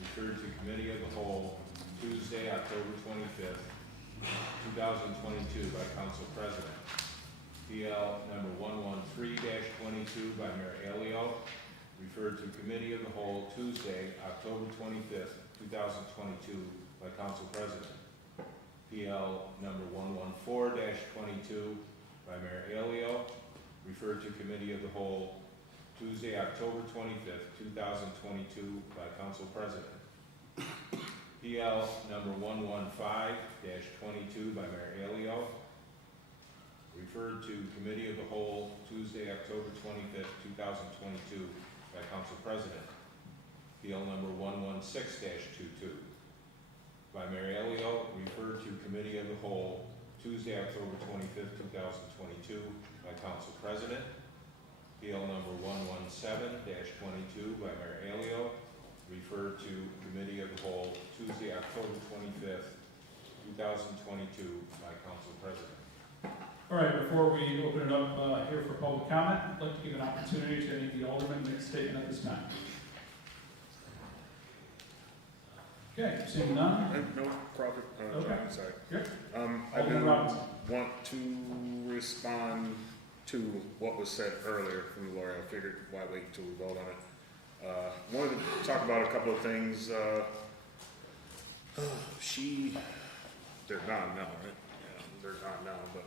referred to Committee of the Whole, Tuesday, October 25th, 2022, by Council President. PL number 113-22 by Mayor Aleo, referred to Committee of the Whole, Tuesday, October 25th, 2022, by Council President. PL number 114-22 by Mayor Aleo, referred to Committee of the Whole, Tuesday, October 25th, 2022, by Council President. PL number 115-22 by Mayor Aleo, referred to Committee of the Whole Tuesday, October 25th, 2022 by Council President. Bill number 116-22. By Mayor Elio, referred to Committee of the Whole Tuesday, October 25th, 2022 by Council President. Bill number 117-22 by Mayor Elio, referred to Committee of the Whole Tuesday, October 25th, 2022 by Council President. All right, before we open it up here for public comment, I'd like to give an opportunity to any of the aldermen to make a statement at this time. Okay, seeing none. No, Crawford, Okay. John, sorry. Good. I Alderman do Robinson. want to respond to what was said earlier from the lawyer. I figured why wait until we vote on it. Wanted to talk about a couple of things. They're gone now, right? Yeah, they're gone now, but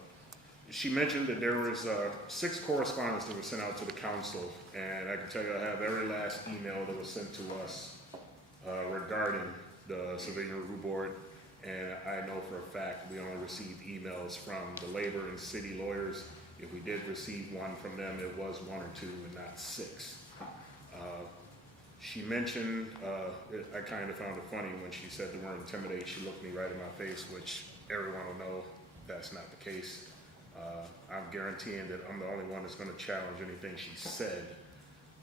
she mentioned that there was 6 correspondence that was sent out to the council, and I can tell you I have every last email that was sent to us regarding the Civilian Review Board, and I know for a fact we only received emails from the labor and city lawyers. If we did receive one from them, it was 1 or 2 and not 6. She mentioned, I kind of found it funny when she said the word intimidate. She looked me right in my face, which everyone will know that's not the case. I'm guaranteeing that I'm the only one that's going to challenge anything she said.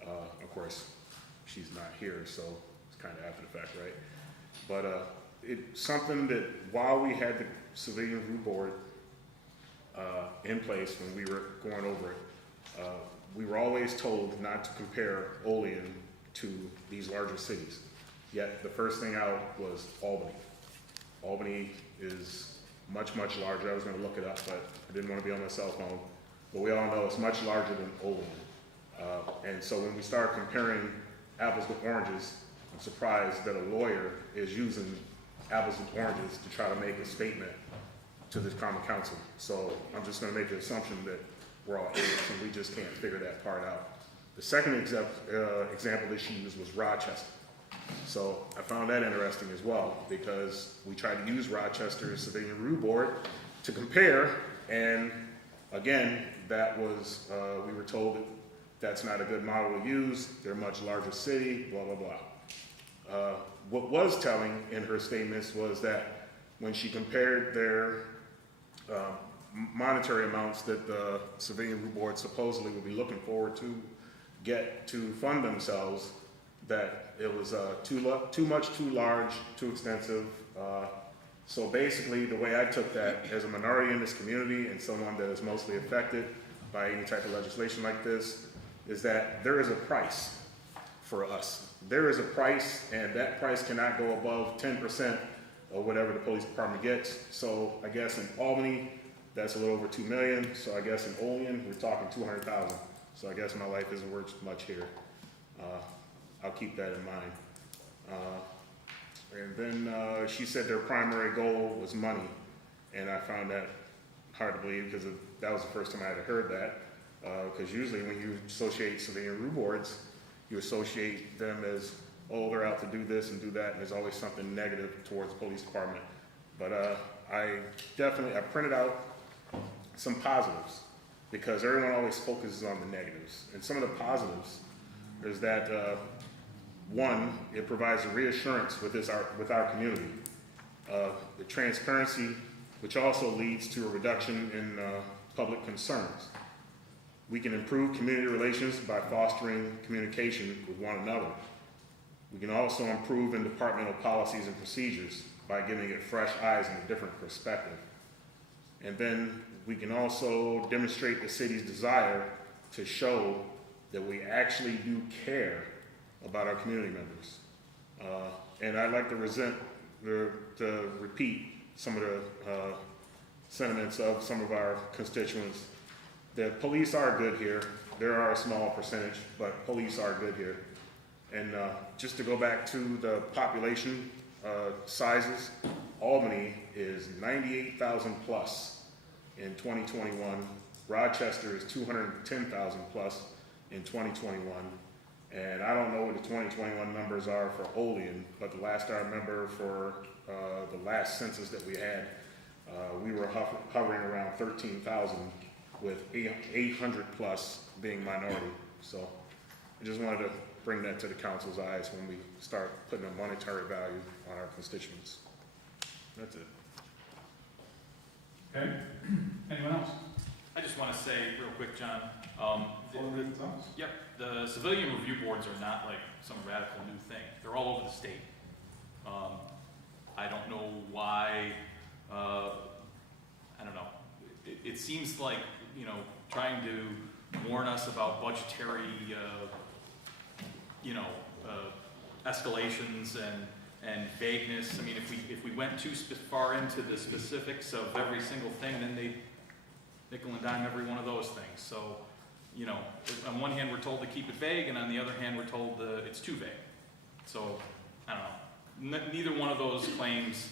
Of course, she's not here, so it's kind of after the fact, right? But it's something that while we had the Civilian Review Board in place when we were going over it, we were always told not to compare Olean to these larger cities. Yet the first thing out was Albany. Albany is much, much larger. I was going to look it up, but I didn't want to be on my cell phone. But we all know it's much larger than Olean. And so when we start comparing apples with oranges, I'm surprised that a lawyer is using apples and oranges to try to make a statement to this common council. So I'm just going to make the assumption that we're all idiots and we just can't figure that part out. The second example that she used was Rochester. So I found that interesting as well, because we tried to use Rochester's Civilian Review Board to compare, and again, that was, we were told that that's not a good model to use, they're a much larger city, blah, blah, blah. What was telling in her statements was that when she compared their monetary amounts that the Civilian Review Board supposedly would be looking forward to get to fund themselves, that it was too much, too large, too extensive. So basically, the way I took that as a minority in this community and someone that is mostly affected by any type of legislation like this, is that there is a price for us. There is a price, and that price cannot go above 10% of whatever the police department gets. So I guess in Albany, that's a little over $2 million. So I guess in Olean, we're talking $200,000. So I guess my life isn't worth much here. I'll keep that in mind. And then she said their primary goal was money. And I found that hard to believe, because that was the first time I had heard that. Because usually when you associate Civilian Review Boards, you associate them as, oh, they're out to do this and do that, and there's always something negative towards the police department. But I printed out some positives, because everyone always focuses on the negatives. And some of the positives is that, one, it provides a reassurance with our community. The transparency, which also leads to a reduction in public concerns. We can improve community relations by fostering communication with one another. We can also improve in departmental policies and procedures by giving it fresh eyes and a different perspective. And then we can also demonstrate the city's desire to show that we actually do care about our community members. And I'd like to repeat some of the sentiments of some of our constituents. The police are good here. There are a small percentage, but police are good here. And just to go back to the population sizes, Albany is 98,000 plus in 2021. Rochester is 210,000 plus in 2021. And I don't know what the 2021 numbers are for Olean, but the last I remember for the last census that we had, we were hovering around 13,000 with 800 plus being minority. So I just wanted to bring that to the council's eyes when we start putting a monetary value on our constituents. That's it. Okay, anyone else? I just want to say real quick, John, Anything else? yep, the civilian review boards are not like some radical new thing. They're all over the state. I don't know why, I don't know. It seems like, you know, trying to warn us about budgetary, escalations and vagueness. I mean, if we went too far into the specifics of every single thing, then they nickel and dime every one of those things. So, you know, on one hand, we're told to keep it vague, and on the other hand, we're told it's too vague. So, I don't know. Neither one of those claims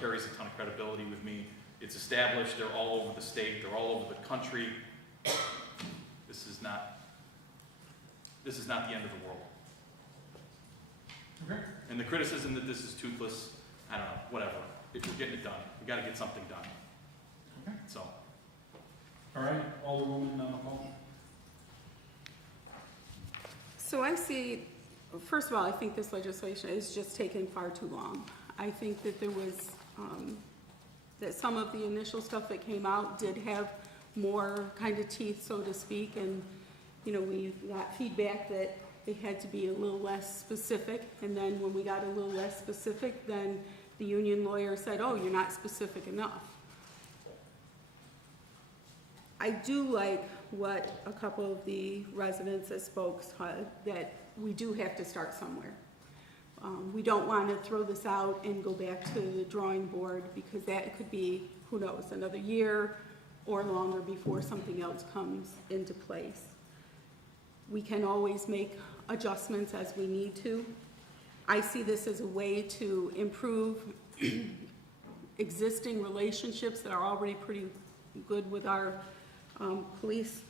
carries a ton of credibility with me. It's established, they're all over the state, they're all over the country. This is not the end of the world. Okay. And the criticism that this is toothless, I don't know, whatever. If we're getting it done, we gotta get something done. Okay. So. All right, Alderwoman McCall. So I see, first of all, I think this legislation is just taking far too long. I think that there was, that some of the initial stuff that came out did have more kind of teeth, so to speak, and, you know, we got feedback that it had to be a little less specific, and then when we got a little less specific, then the union lawyer said, oh, you're not specific enough. I do like what a couple of the residents that spoke said, that we do have to start somewhere. We don't want to throw this out and go back to the drawing board, because that could be, who knows, another year or longer before something else comes into place. We can always make adjustments as we need to. I see this as a way to improve existing relationships that are already pretty good with our police.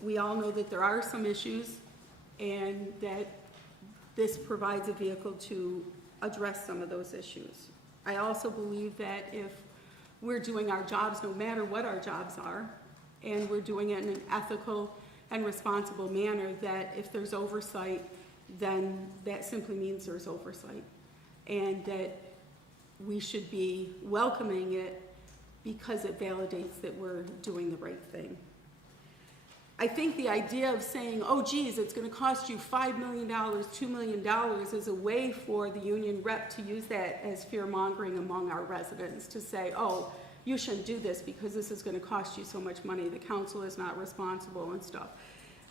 We all know that there are some issues, and that this provides a vehicle to address some of those issues. I also believe that if we're doing our jobs, no matter what our jobs are, and we're doing it in an ethical and responsible manner, that if there's oversight, then that simply means there's oversight. And that we should be welcoming it because it validates that we're doing the right thing. I think the idea of saying, oh geez, it's gonna cost you $5 million, $2 million is a way for the union rep to use that as fear-mongering among our residents, to say, oh, you shouldn't do this because this is gonna cost you so much money, the council is not responsible and stuff.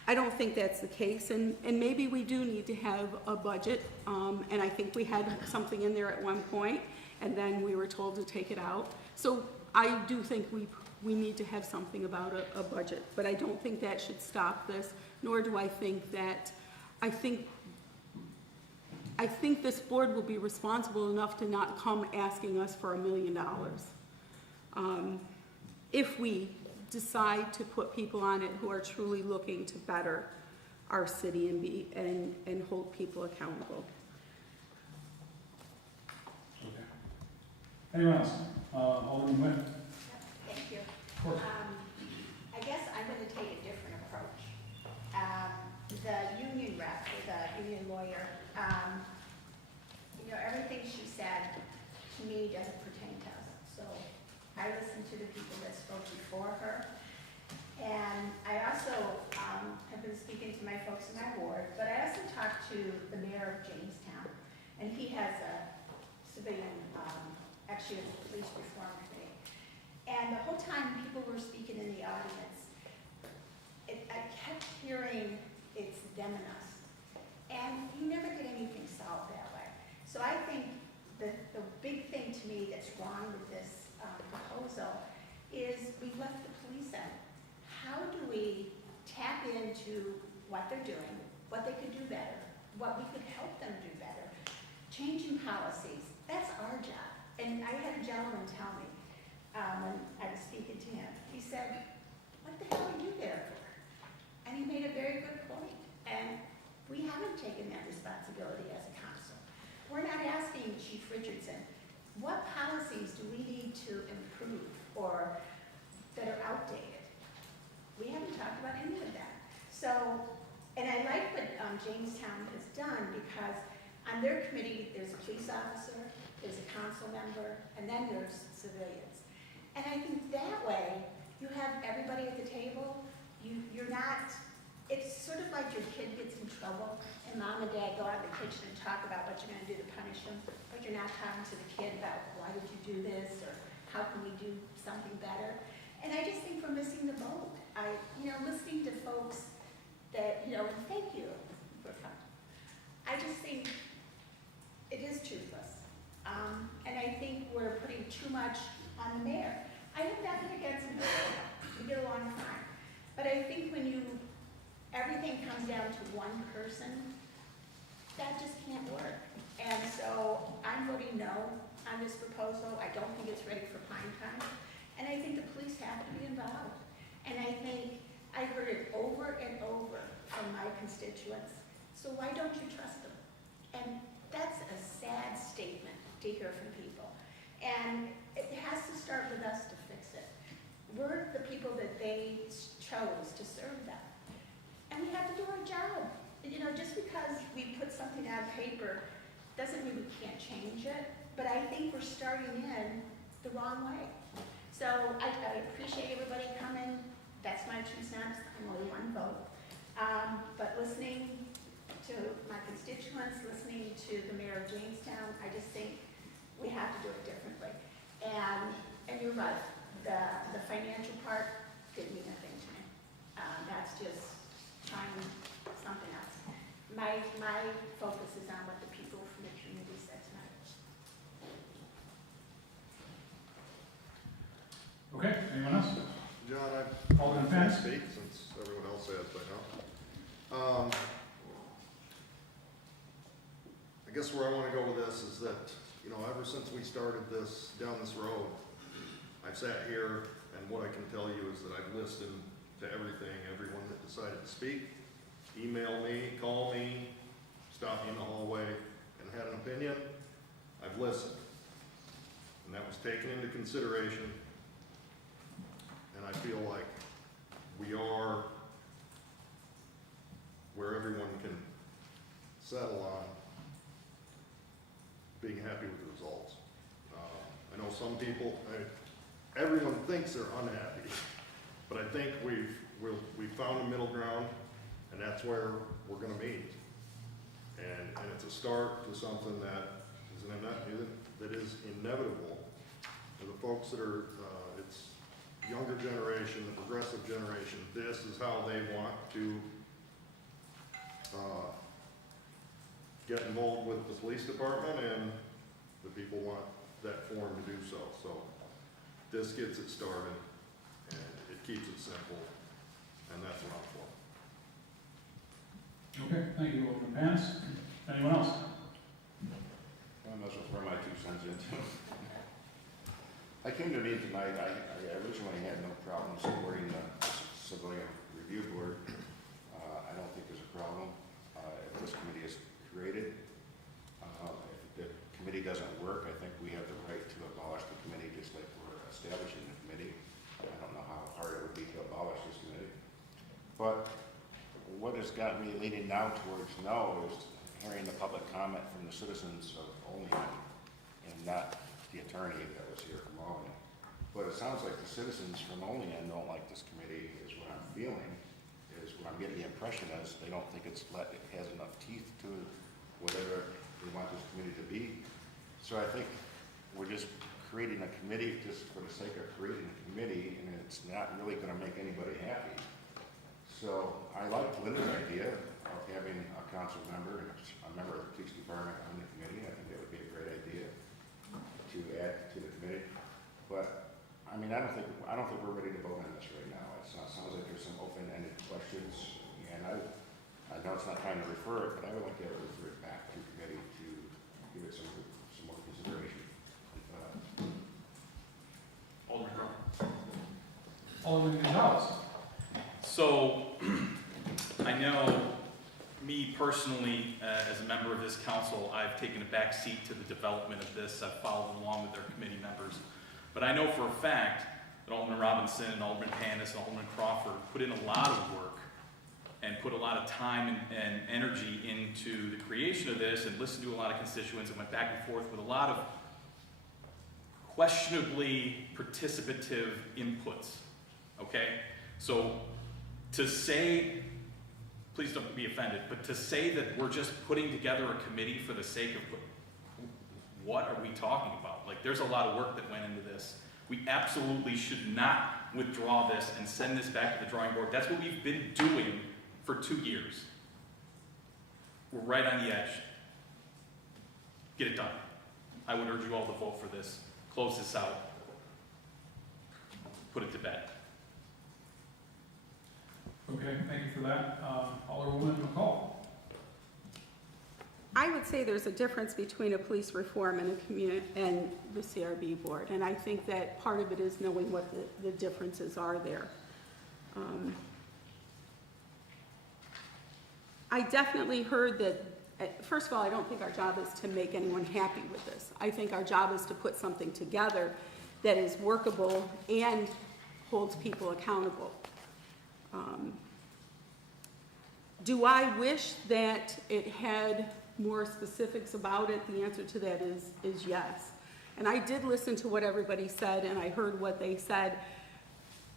I don't think that's the case, and maybe we do need to have a budget, and I think we had something in there at one point, and then we were told to take it out. So I do think we need to have something about a budget, but I don't think that should stop this, nor do I think that, I think this board will be responsible enough to not come asking us for $1 million. If we decide to put people on it who are truly looking to better our city and hold people accountable. Okay. Anyone else? Alderman Nguyen. Thank you. Of course. I guess I'm going to take a different approach. The union rep, the union lawyer, everything she said to me doesn't pertain to us. So I listened to the people that spoke before her. And I also have been speaking to my folks in my ward, but I also talked to the mayor of Jamestown, and he has a civilian, actually a police reform committee. And the whole time people were speaking in the audience, I kept hearing it's them and us. And you never get anything solved that way. So I think the big thing to me that's wrong with this proposal is we left the police out. How do we tap into what they're doing, what they could do better, what we could help them do better? Changing policies, that's our job. And I had a gentleman tell me, when I was speaking to him, he said, what the hell are you there for? And he made a very good point. And we haven't taken that responsibility as a council. We're not asking Chief Richardson, what policies do we need to improve or that are outdated. We haven't talked about any of that. So, and I like what Jamestown has done, because on their committee, there's a police officer, there's a council member, and then there's civilians. And I think that way, you have everybody at the table. You're not, it's sort of like your kid gets in trouble, and mom and dad go out in the kitchen and talk about what you're gonna do to punish them, but you're not talking to the kid about why did you do this, or how can we do something better. And I just think we're missing the boat. Listening to folks that, thank you for coming. I just think it is toothless. And I think we're putting too much on the mayor. I have nothing against him. We get along fine. But I think when everything comes down to one person, that just can't work. And so I'm voting no on this proposal. I don't think it's ready for prime time. And I think the police have to be involved. And I think I heard it over and over from my constituents. So why don't you trust them? And that's a sad statement to hear from people. And it has to start with us to fix it. We're the people that they chose to serve them. And we have to do our job. Just because we put something on paper doesn't mean we can't change it, but I think we're starting in the wrong way. So I appreciate everybody coming. That's my 2 cents. I'm only 1 vote. But listening to my constituents, listening to the mayor of Jamestown, I just think we have to do it differently. And you're right, the financial part didn't mean a thing to me. That's just trying something else. My focus is on what the people from the community said tonight. Okay, anyone else? John, Alderman I Fence? speak since everyone else has by now. I guess where I want to go with this is that, ever since we started down this road, I've sat here, and what I can tell you is that I've listened to everything, everyone that decided to speak, email me, call me, stop me in the hallway, and had an opinion. I've listened, and that was taken into consideration. And I feel like we are where everyone can settle on being happy with the results. I know some people, everyone thinks they're unhappy, but I think we've found a middle ground, and that's where we're going to meet. And it's a start to something that is inevitable. For the folks that are, it's younger generation, the progressive generation, this is how they want to get involved with the police department, and the people want that forum to do so. So this gets it started, and it keeps it simple, and that's what I'm for. Okay, thank you, Alderman Panis. Anyone else? I might as well throw my 2 cents into. I came to meet tonight, I originally had no problem supporting the Civilian Review Board. I don't think there's a problem if this committee is created. If the committee doesn't work, I think we have the right to abolish the committee just like we're establishing the committee. I don't know how hard it would be to abolish this committee. But what has got me leaning now towards no is hearing the public comment from the citizens of Olean, and not the attorney that was here from Olean. But it sounds like the citizens from Olean don't like this committee, is what I'm feeling, is what I'm getting the impression is they don't think it has enough teeth to whatever they want this committee to be. So I think we're just creating a committee just for the sake of creating a committee, and it's not really going to make anybody happy. So I like Linda's idea of having a council member and a member of the police department on the committee. I think that would be a great idea to add to the committee. But I mean, I don't think we're ready to vote on this right now. It sounds like there's some open-ended questions, and I know it's not time to refer it, but I would like to have it referred back to committee to give it some more consideration. Alderman Crowe. Alderman Gonzalez. So, I know me personally, as a member of this council, I've taken a back seat to the development of this. I've followed along with their committee members. But I know for a fact, that Alderman Robinson and Alderman Panis and Alderman Crawford put in a lot of work and put a lot of time and energy into the creation of this, and listened to a lot of constituents and went back and forth with a lot of questionably participative inputs, okay? So to say, please don't be offended, but to say that we're just putting together a committee for the sake of, what are we talking about? Like, there's a lot of work that went into this. We absolutely should not withdraw this and send this back to the drawing board. That's what we've been doing for 2 years. We're right on the edge. Get it done. I would urge you all to vote for this. Close this out. Put it to bed. Okay, thank you for that. Alderwoman McCall. I would say there's a difference between a police reform and and the CRB board, and I think that part of it is knowing what the differences are there. I definitely heard that, first of all, I don't think our job is to make anyone happy with this. I think our job is to put something together that is workable and holds people accountable. Do I wish that it had more specifics about it? The answer to that is yes. And I did listen to what everybody said, and I heard what they said.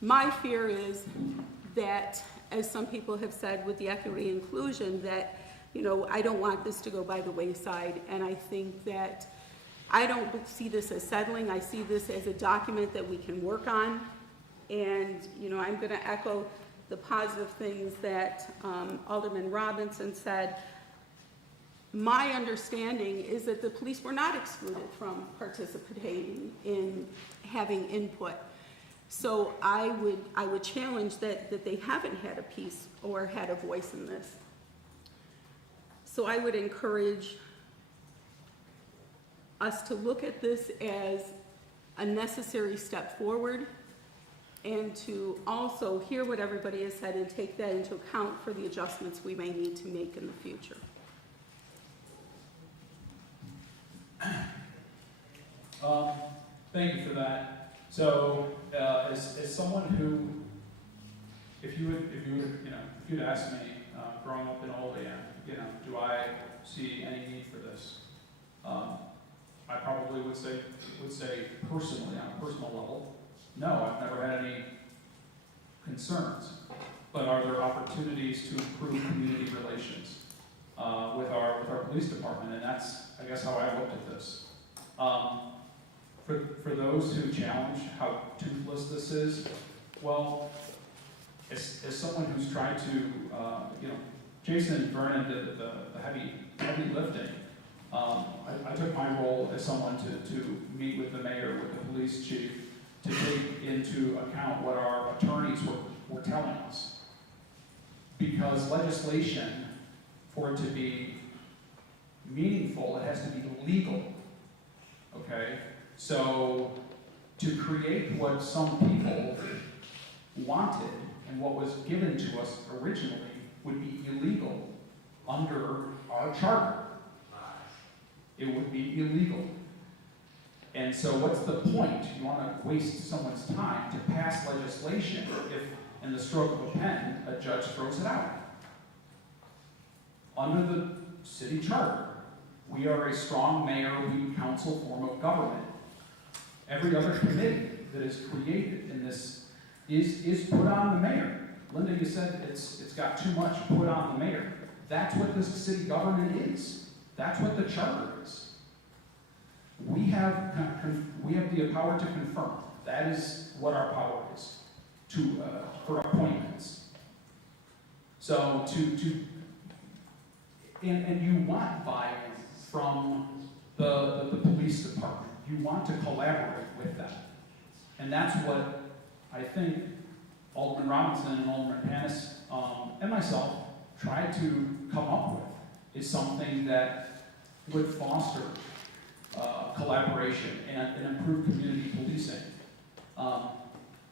My fear is that, as some people have said with the equity inclusion, that, you know, I don't want this to go by the wayside, and I think that I don't see this as settling. I see this as a document that we can work on, and, you know, I'm going to echo the positive things that Alderman Robinson said. My understanding is that the police were not excluded from participating in having input. So I would challenge that they haven't had a piece or had a voice in this. So I would encourage us to look at this as a necessary step forward, and to also hear what everybody has said and take that into account for the adjustments we may need to make in the future. Thank you for that. So, as someone who, if you'd asked me, growing up in Olean, do I see any need for this? I probably would say personally, on a personal level, no, I've never had any concerns. But are there opportunities to improve community relations with our police department? And that's, I guess, how I looked at this. For those who challenge how toothless this is, well, as someone who's tried to, Jason and Vernon did the heavy lifting. I took my role as someone to meet with the mayor, with the police chief, to take into account what our attorneys were telling us. Because legislation, for it to be meaningful, it has to be legal, okay? So to create what some people wanted and what was given to us originally would be illegal under our charter. It would be illegal. And so what's the point? You want to waste someone's time to pass legislation if, in the stroke of a pen, a judge throws it out. Under the city charter, we are a strong mayor-lead council form of government. Every other committee that is created in this is put on the mayor. Linda, you said it's got too much put on the mayor. That's what this city government is. That's what the charter is. We have the power to confirm. That is what our power is for appointments. So and you want buy-in from the police department. You want to collaborate with them. And that's what I think Alderman Robinson and Alderman Panis and myself tried to come up with, is something that would foster collaboration and improve community policing.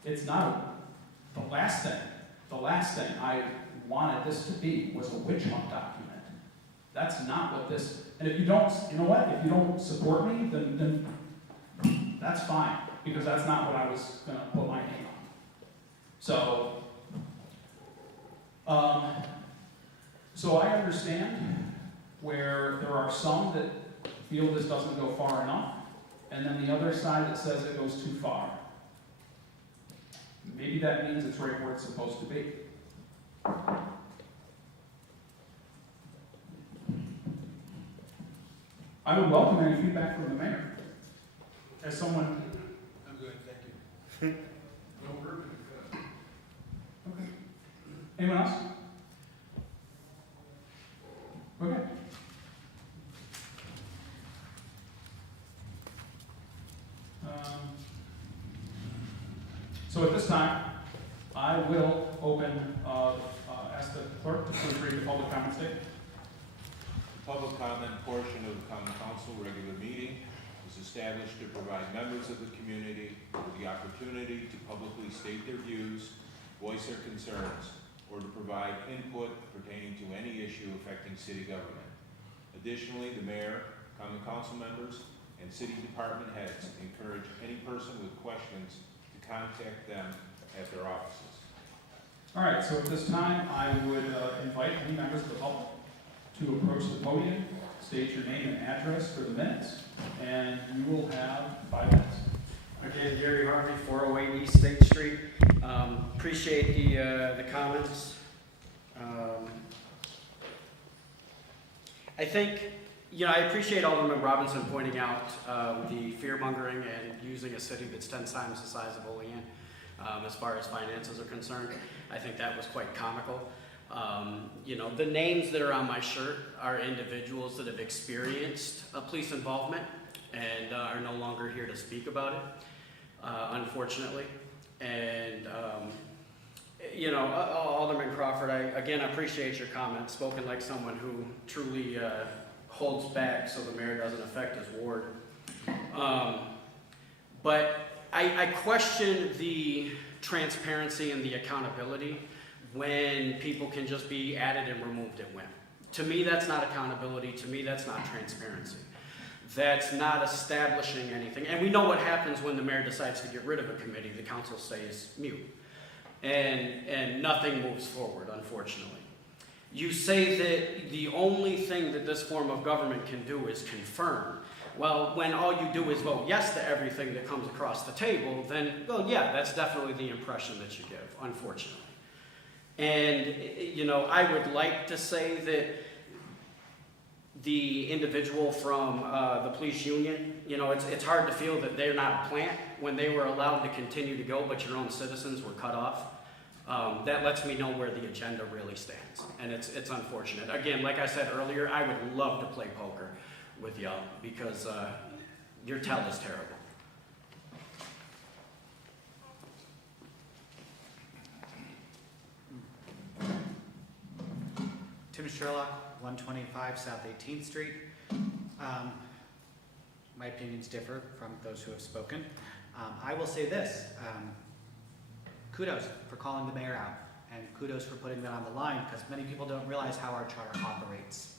It's not the last thing. The last thing I wanted this to be was a witch hunt document. That's not what this. And if you don't, you know what? If you don't support me, then that's fine. because that's not what I was gonna put my name on. So, so I understand where there are some that feel this doesn't go far enough, and then the other side that says it goes too far. Maybe that means it's right where it's supposed to be. I would welcome any feedback from the mayor. As someone, I'm good, thank you. okay. Anyone else? Okay. So at this time, I will ask the clerk to please read the public comment statement. The public comment portion of the common council regular meeting is established to provide members of the community with the opportunity to publicly state their views, voice their concerns, or to provide input pertaining to any issue affecting city government. Additionally, the mayor, common council members, and city department heads encourage any person with questions to contact them at their offices. All right, so at this time, I would invite any members of the public to approach the podium, state your name and address for the minutes, and you will have 5 minutes. Again, Gary Harvey, 408 East State Street. Appreciate the comments. I think, I appreciate Alderman Robinson pointing out the fear-mongering and using a city that's 10 times the size of Olean as far as finances are concerned. I think that was quite comical. The names that are on my shirt are individuals that have experienced a police involvement and are no longer here to speak about it, unfortunately. And, Alderman Crawford, I appreciate your comments, spoken like someone who truly holds back so the mayor doesn't affect his ward. But I question the transparency and the accountability when people can just be added and removed at whim. To me, that's not accountability. To me, that's not transparency. That's not establishing anything. And we know what happens when the mayor decides to get rid of a committee. The council stays mute. And nothing moves forward, unfortunately. You say that the only thing that this form of government can do is confirm. Well, when all you do is vote yes to everything that comes across the table, then, well, yeah, that's definitely the impression that you give, unfortunately. And, I would like to say that the individual from the police union, it's hard to feel that they're not a plant when they were allowed to continue to go, but your own citizens were cut off. That lets me know where the agenda really stands, and it's unfortunate. Again, like I said earlier, I would love to play poker with y'all because your tell is terrible. Tim Sherlock, 125 South 18th Street. My opinions differ from those who have spoken. I will say this, kudos for calling the mayor out, and kudos for putting that on the line, because many people don't realize how our charter operates.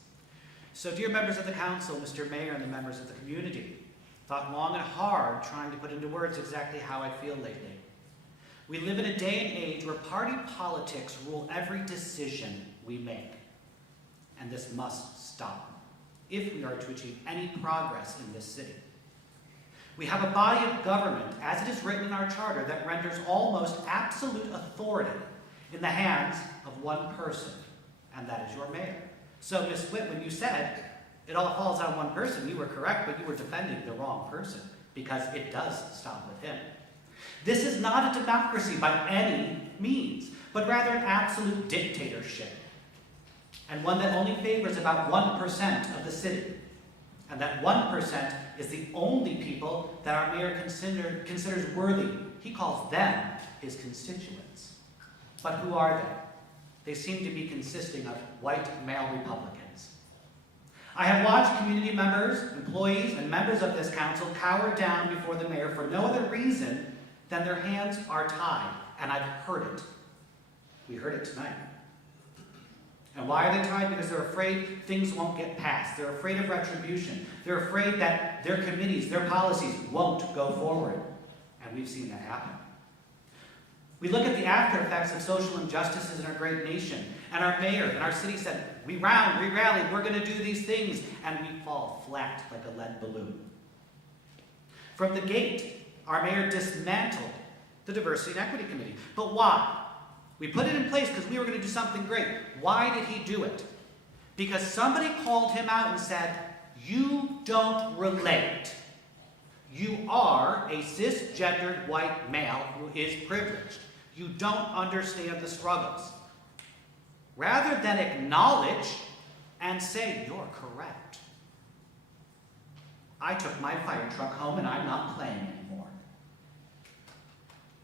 So dear members of the council, Mr. Mayor, and the members of the community, thought long and hard trying to put into words exactly how I feel lately. We live in a day and age where party politics rule every decision we make. And this must stop if we are to achieve any progress in this city. We have a body of government, as it is written in our charter, that renders almost absolute authority in the hands of one person, and that is your mayor. So, Ms. Witt, when you said it all falls on one person, you were correct, but you were defending the wrong person, because it does stop with him. This is not a democracy by any means, but rather an absolute dictatorship, and one that only favors about 1% of the city. And that 1% is the only people that our mayor considers worthy. He calls them his constituents. But who are they? They seem to be consisting of white male Republicans. I have watched community members, employees, and members of this council cower down before the mayor for no other reason than their hands are tied, and I've heard it. We heard it tonight. And why are they tied? Because they're afraid things won't get passed. They're afraid of retribution. They're afraid that their committees, their policies won't go forward. and we've seen that happen. We look at the after effects of social injustices in our great nation, and our mayor and our city said, we rally, we're going to do these things, and we fall flat like a lead balloon. From the gate, our mayor dismantled the Diversity and Equity Committee. But why? We put it in place because we were going to do something great. Why did he do it? Because somebody called him out and said, you don't relate. You are a cisgendered white male who is privileged. You don't understand the struggles. Rather than acknowledge and say, you're correct. I took my fire truck home and I'm not playing anymore.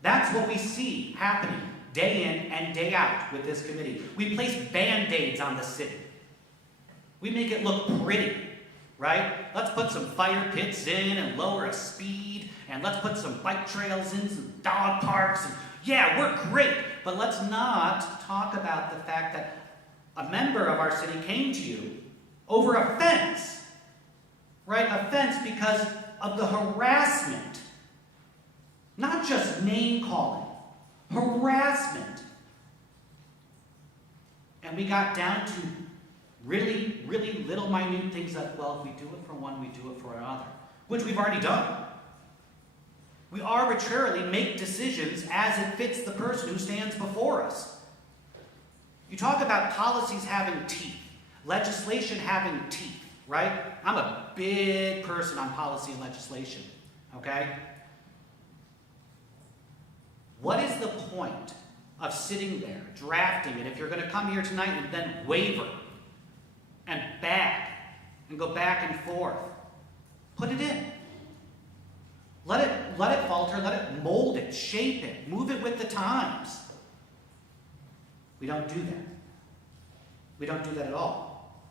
That's what we see happening day in and day out with this committee. We place Band-Aids on the city. We make it look pretty, right? Let's put some fire pits in and lower a speed, and let's put some bike trails in, some dog parks, and yeah, we're great. But let's not talk about the fact that a member of our city came to you over a fence, right? A fence because of the harassment. Not just name calling, harassment. And we got down to really, really little minute things that, well, if we do it for one, we do it for another, which we've already done. We arbitrarily make decisions as it fits the person who stands before us. You talk about policies having teeth, legislation having teeth, right? I'm a big person on policy and legislation, okay? What is the point of sitting there, drafting it, if you're going to come here tonight and then waver and go back and forth? Put it in. Let it falter, let it mold it, shape it, move it with the times. We don't do that. We don't do that at all.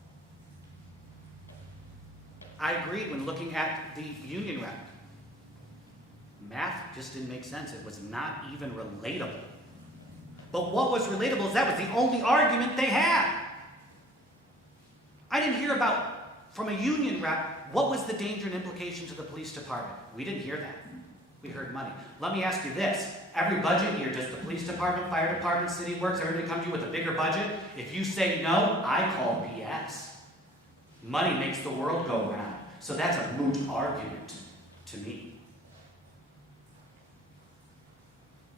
I agreed when looking at the union rep. Math just didn't make sense. It was not even relatable. But what was relatable is that was the only argument they had. I didn't hear about, from a union rep, what was the danger and implication to the police department? We didn't hear that. We heard money. Let me ask you this. Every budget year, does the police department, fire department, city works, everybody come to you with a bigger budget? If you say no, I call BS. Money makes the world go round. So that's a moot argument to me.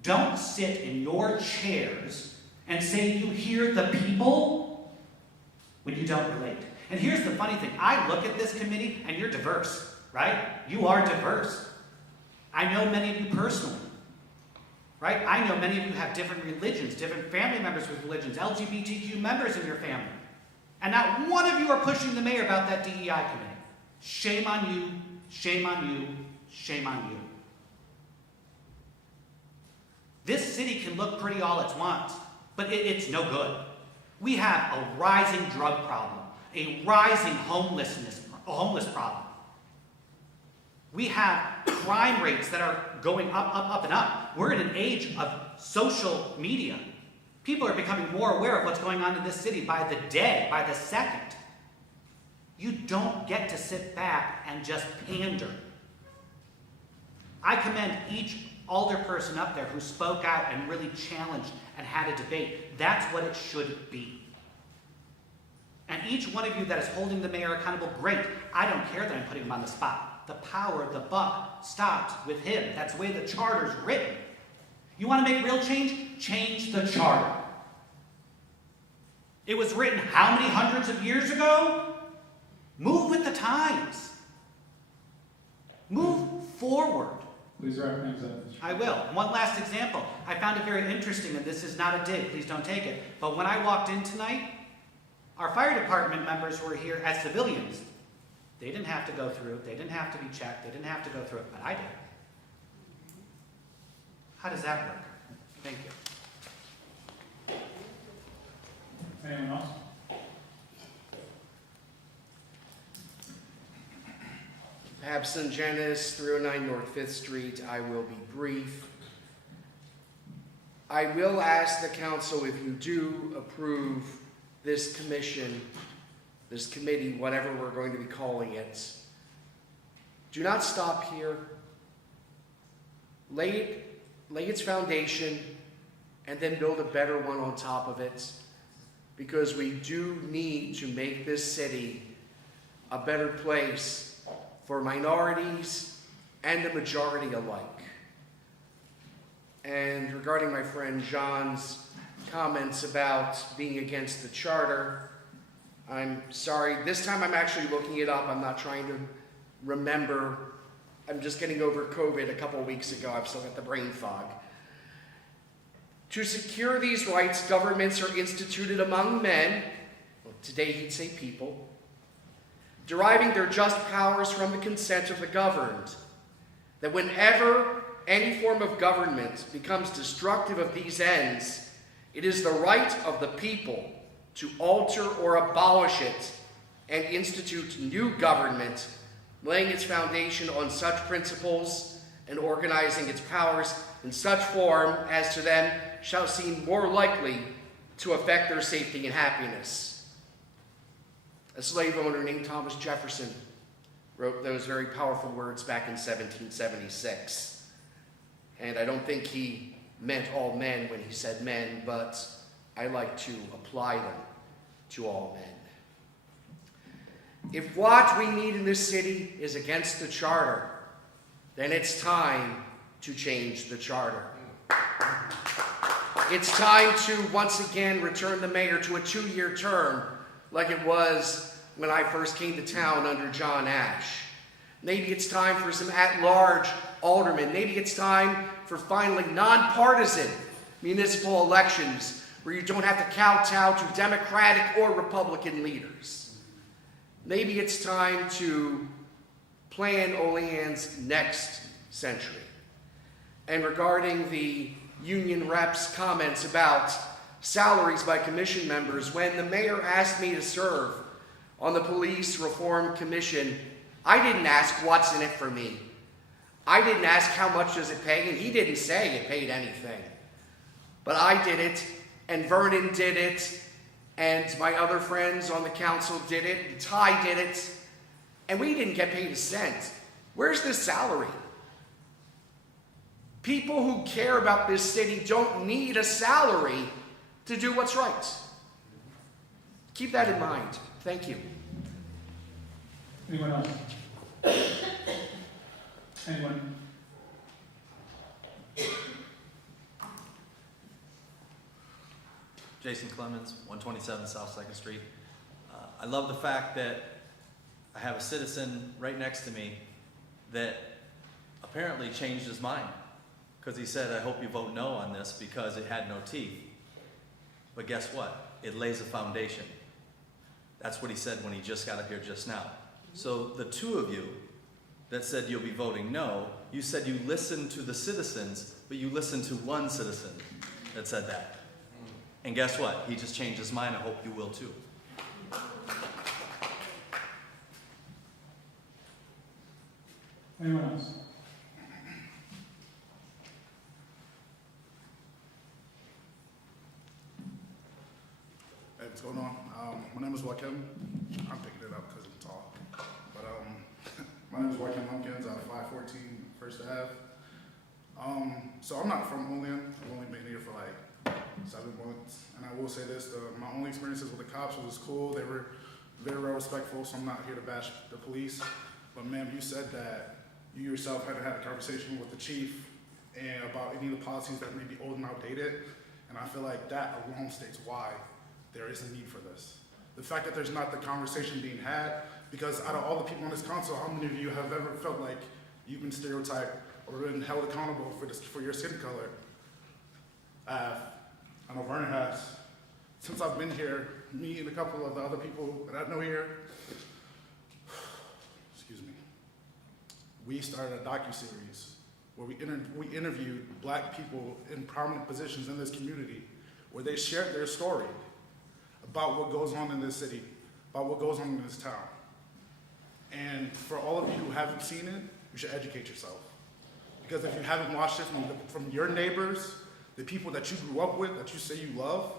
Don't sit in your chairs and say you hear the people when you don't relate. And here's the funny thing. I look at this committee and you're diverse, right? You are diverse. I know many of you personally, right? I know many of you have different religions, different family members with religions, LGBTQ members in your family. And not one of you are pushing the mayor about that DEI committee. Shame on you, shame on you, shame on you. This city can look pretty all it wants, but it's no good. We have a rising drug problem, a rising homeless problem. We have crime rates that are going up and up. We're in an age of social media. People are becoming more aware of what's going on in this city by the day, by the second. You don't get to sit back and just pander. I commend each alderperson up there who spoke out and really challenged and had a debate. That's what it should be. And each one of you that is holding the mayor accountable, great. I don't care that I'm putting him on the spot. The power, the buck, stops with him. That's the way the charter's written. You want to make real change? Change the charter. It was written how many hundreds of years ago? Move with the times. Move forward. Please wrap things up. I will. One last example. I found it very interesting, and this is not a dig, please don't take it. But when I walked in tonight, our fire department members were here as civilians. They didn't have to go through, they didn't have to be checked, they didn't have to go through it, but I did. How does that work? Thank you. Anyone else? Absent Janice, 309 North 5th Street. I will be brief. I will ask the council, if you do approve this commission, this committee, whatever we're going to be calling it, do not stop here. lay its foundation, and then build a better one on top of it, because we do need to make this city a better place for minorities and the majority alike. And regarding my friend John's comments about being against the charter, I'm sorry, this time I'm actually looking it up. I'm not trying to remember. I'm just getting over COVID a couple weeks ago. I've still got the brain fog. To secure these rights, governments are instituted among men, well, today he'd say people, deriving their just powers from the consent of the governed, that whenever any form of government becomes destructive of these ends, it is the right of the people to alter or abolish it and institute new government, laying its foundation on such principles and organizing its powers in such form as to them shall seem more likely to affect their safety and happiness. A slave owner named Thomas Jefferson wrote those very powerful words back in 1776. And I don't think he meant all men when he said men, but I like to apply them to all men. If what we need in this city is against the charter, then it's time to change the charter. It's time to once again return the mayor to a 2-year term like it was when I first came to town under John Ash. Maybe it's time for some at-large aldermen. Maybe it's time for finally nonpartisan municipal elections where you don't have to kowtow to Democratic or Republican leaders. Maybe it's time to plan Olean's next century. And regarding the union reps' comments about salaries by commission members, when the mayor asked me to serve on the Police Reform Commission, I didn't ask what's in it for me. I didn't ask how much does it pay, and he didn't say it paid anything. But I did it, and Vernon did it, and my other friends on the council did it, and Ty did it, and we didn't get paid a cent. Where's the salary? People who care about this city don't need a salary to do what's right. Keep that in mind. Thank you. Anyone else? Anyone? Jason Clemens, 127 South 2nd Street. I love the fact that I have a citizen right next to me that apparently changed his mind, because he said, I hope you vote no on this because it had no teeth. But guess what? It lays a foundation. That's what he said when he just got up here just now. So the two of you that said you'll be voting no, you said you listened to the citizens, but you listened to one citizen that said that. And guess what? He just changed his mind. I hope you will too. Anyone else? Hey, what's going on? My name is Joaquin. I'm picking it up because I'm tall. But my name is Joaquin Lumpkins out of 514 First Ave. So I'm not from Olean. I've only been here for like 7 months. And I will say this, my only experiences with the cops was cool. They were very well respectful, so I'm not here to bash the police. But ma'am, you said that you yourself had a conversation with the chief and about any of the policies that may be old and outdated. And I feel like that alone states why there is a need for this. The fact that there's not the conversation being had, because out of all the people on this council, how many of you have ever felt like you've been stereotyped or been held accountable for your skin color? I know Vernon has. Since I've been here, me and a couple of the other people that I know here, excuse me, we started a docuseries where we interviewed black people in prominent positions in this community, where they shared their story about what goes on in this city, about what goes on in this town. And for all of you who haven't seen it, you should educate yourself. Because if you haven't watched it from your neighbors, the people that you grew up with, that you say you love,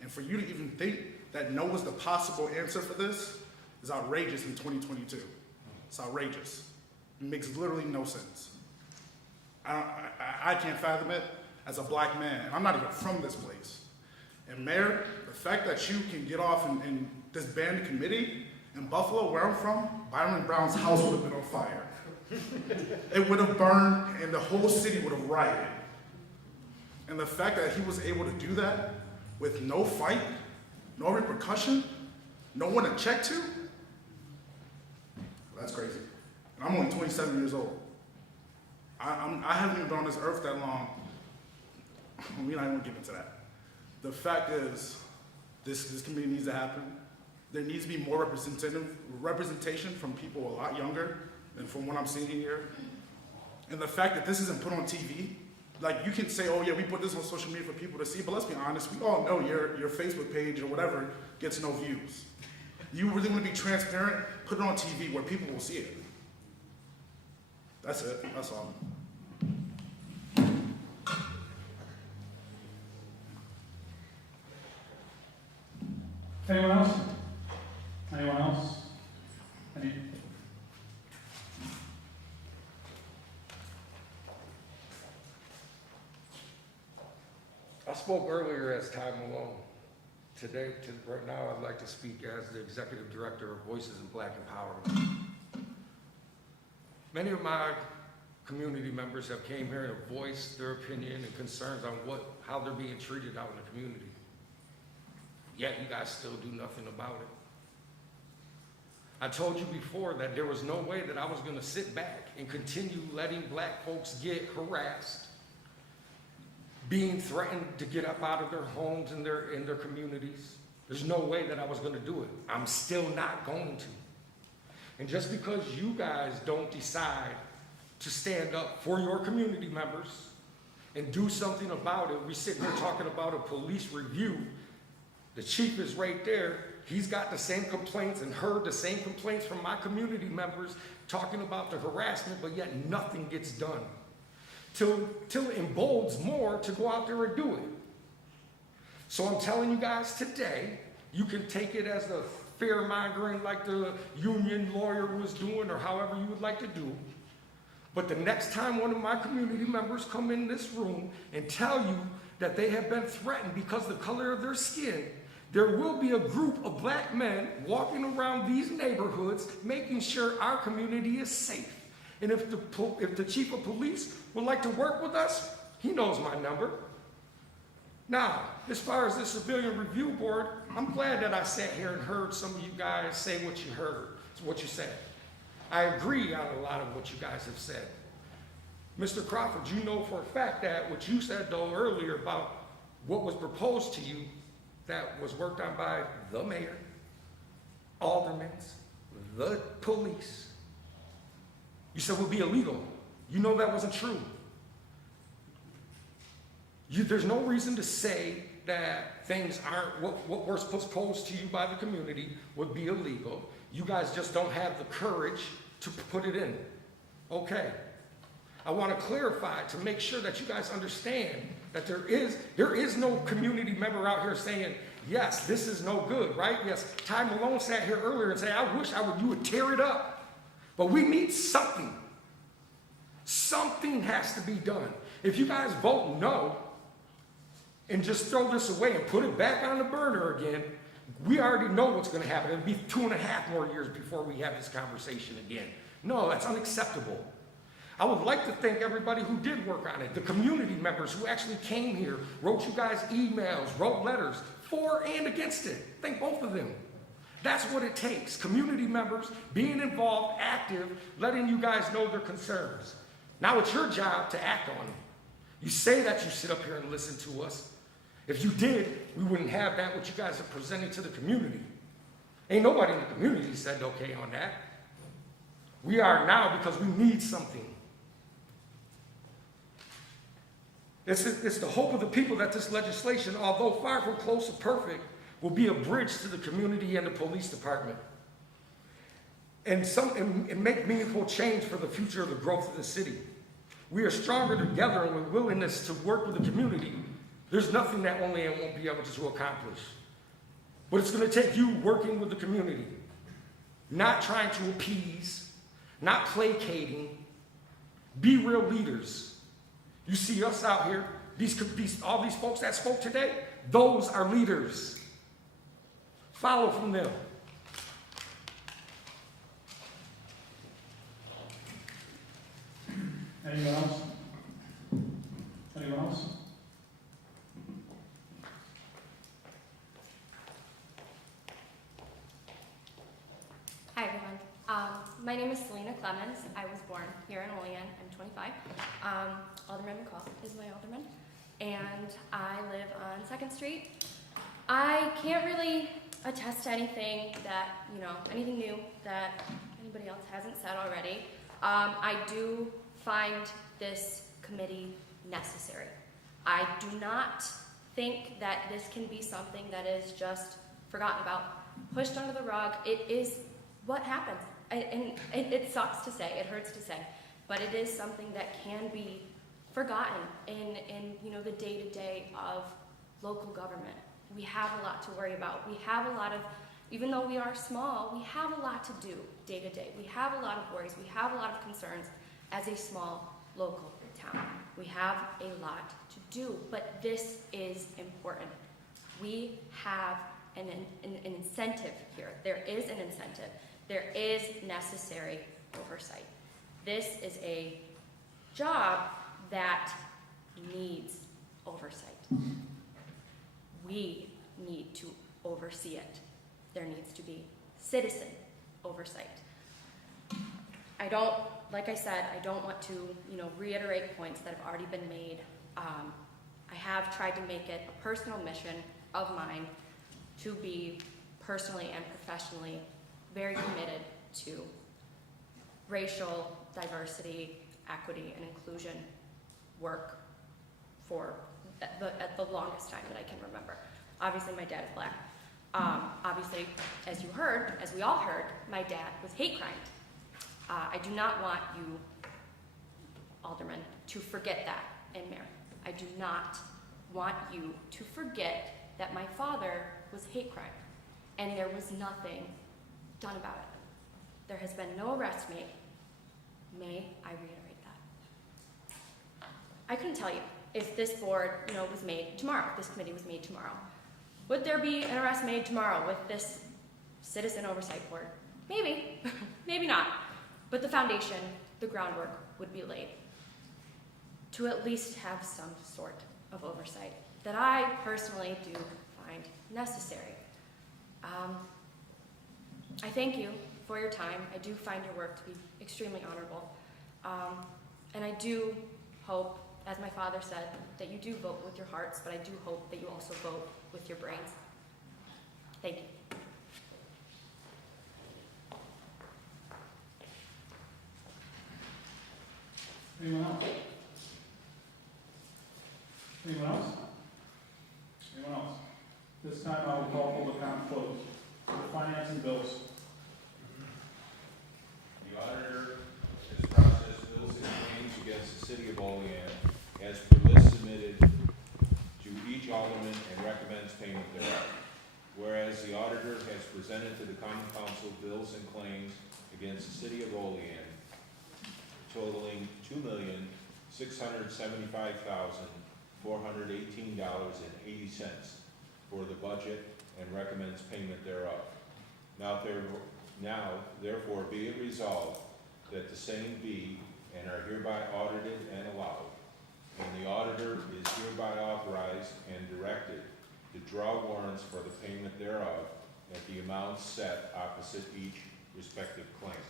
and for you to even think that no was the possible answer for this is outrageous in 2022. It's outrageous. It makes literally no sense. I can't fathom it as a black man. And I'm not even from this place. And Mayor, the fact that you can get off in this band committee in Buffalo, where I'm from, Byron Brown's house would have been on fire. It would have burned and the whole city would have rioted. And the fact that he was able to do that with no fight, no repercussion, no one to check to, that's crazy. And I'm only 27 years old. I haven't even been on this earth that long. We're not even gonna get into that. The fact is, this committee needs to happen. There needs to be more representation from people a lot younger than from what I'm seeing here. And the fact that this isn't put on TV, like you can say, oh yeah, we put this on social media for people to see, but let's be honest, we all know your Facebook page or whatever gets no views. You really want to be transparent, put it on TV where people will see it. That's it, that's all. Anyone else? Anyone else? Any? I spoke earlier as Ty Malone. Today, right now, I'd like to speak as the Executive Director of Voices in Black Empowerment. Many of my community members have came here and voiced their opinion and concerns on how they're being treated out in the community. Yet you guys still do nothing about it. I told you before that there was no way that I was going to sit back and continue letting black folks get harassed, being threatened to get up out of their homes and in their communities. There's no way that I was going to do it. I'm still not going to. And just because you guys don't decide to stand up for your community members and do something about it, we're sitting here talking about a police review. The chief is right there. He's got the same complaints and heard the same complaints from my community members talking about the harassment, but yet nothing gets done. Till it emboldens more to go out there and do it. So I'm telling you guys today, you can take it as the fear-mongering like the union lawyer was doing or however you would like to do. But the next time one of my community members come in this room and tell you that they have been threatened because of the color of their skin, there will be a group of black men walking around these neighborhoods making sure our community is safe. And if the chief of police would like to work with us, he knows my number. Now, as far as the Civilian Review Board, I'm glad that I sat here and heard some of you guys say what you heard, what you said. I agree on a lot of what you guys have said. Mr. Crawford, you know for a fact that what you said though earlier about what was proposed to you that was worked on by the mayor, aldermen, the police, you said would be illegal. You know that wasn't true. There's no reason to say that things aren't, what was proposed to you by the community would be illegal. You guys just don't have the courage to put it in. Okay. I want to clarify to make sure that you guys understand that there is no community member out here saying, yes, this is no good, right? Yes, Ty Malone sat here earlier and said, I wish you would tear it up. But we need something. Something has to be done. If you guys vote no and just throw this away and put it back on the burner again, we already know what's going to happen. It'll be 2.5 more years before we have this conversation again. No, that's unacceptable. I would like to thank everybody who did work on it, the community members who actually came here, wrote you guys emails, wrote letters for and against it. Thank both of them. That's what it takes. Community members being involved, active, letting you guys know their concerns. Now it's your job to act on it. You say that you sit up here and listen to us. If you did, we wouldn't have that what you guys are presenting to the community. Ain't nobody in the community said okay on that. We are now because we need something. It's the hope of the people that this legislation, although far from close to perfect, will be a bridge to the community and the police department. And make meaningful change for the future of the growth of the city. We are stronger together and with willingness to work with the community. There's nothing that Olean won't be able to accomplish. But it's going to take you working with the community, not trying to appease, not placating. Be real leaders. You see us out here, all these folks that spoke today, those are leaders. Follow from them. Anyone else? Anyone else? Hi, everyone. My name is Selena Clemens. I was born here in Olean. I'm 25. Alderman McCall is my alderman, and I live on 2nd Street. I can't really attest to anything that, anything new that anybody else hasn't said already. I do find this committee necessary. I do not think that this can be something that is just forgotten about, pushed under the rug. It is what happens. And it sucks to say, it hurts to say, but it is something that can be forgotten in the day-to-day of local government. We have a lot to worry about. We have a lot of, even though we are small, we have a lot to do day-to-day. We have a lot of worries. We have a lot of concerns as a small local town. We have a lot to do, but this is important. We have an incentive here. There is an incentive. There is necessary oversight. This is a job that needs oversight. We need to oversee it. There needs to be citizen oversight. Like I said, I don't want to, reiterate points that have already been made. I have tried to make it a personal mission of mine to be personally and professionally very committed to racial diversity, equity, and inclusion work for at the longest time that I can remember. Obviously, my dad is black. Obviously, as we all heard, my dad was hate crimed. I do not want you, aldermen, to forget that, and mayor. I do not want you to forget that my father was hate crimed, and there was nothing done about it. There has been no arrest made. May I reiterate that? I couldn't tell you if this board, was made tomorrow, if this committee was made tomorrow. Would there be an arrest made tomorrow with this citizen oversight board? Maybe, maybe not. But the foundation, the groundwork would be laid to at least have some sort of oversight that I personally do find necessary. I thank you for your time. I do find your work to be extremely honorable. And I do hope, as my father said, that you do vote with your hearts, but I do hope that you also vote with your brains. Thank you. Anyone else? Anyone else? Anyone else? This time I will call public comment closed. For finance and bills. The auditor has processed bills and claims against the city of Olean as per list submitted to each alderman and recommends payment thereof. Whereas the auditor has presented to the common council bills and claims against the city of Olean totaling $2,675,418.80 for the budget and recommends payment thereof. Now therefore be it resolved that the same be and are hereby audited and allowed, and the auditor is hereby authorized and directed to draw warrants for the payment thereof at the amounts set opposite each respective claim.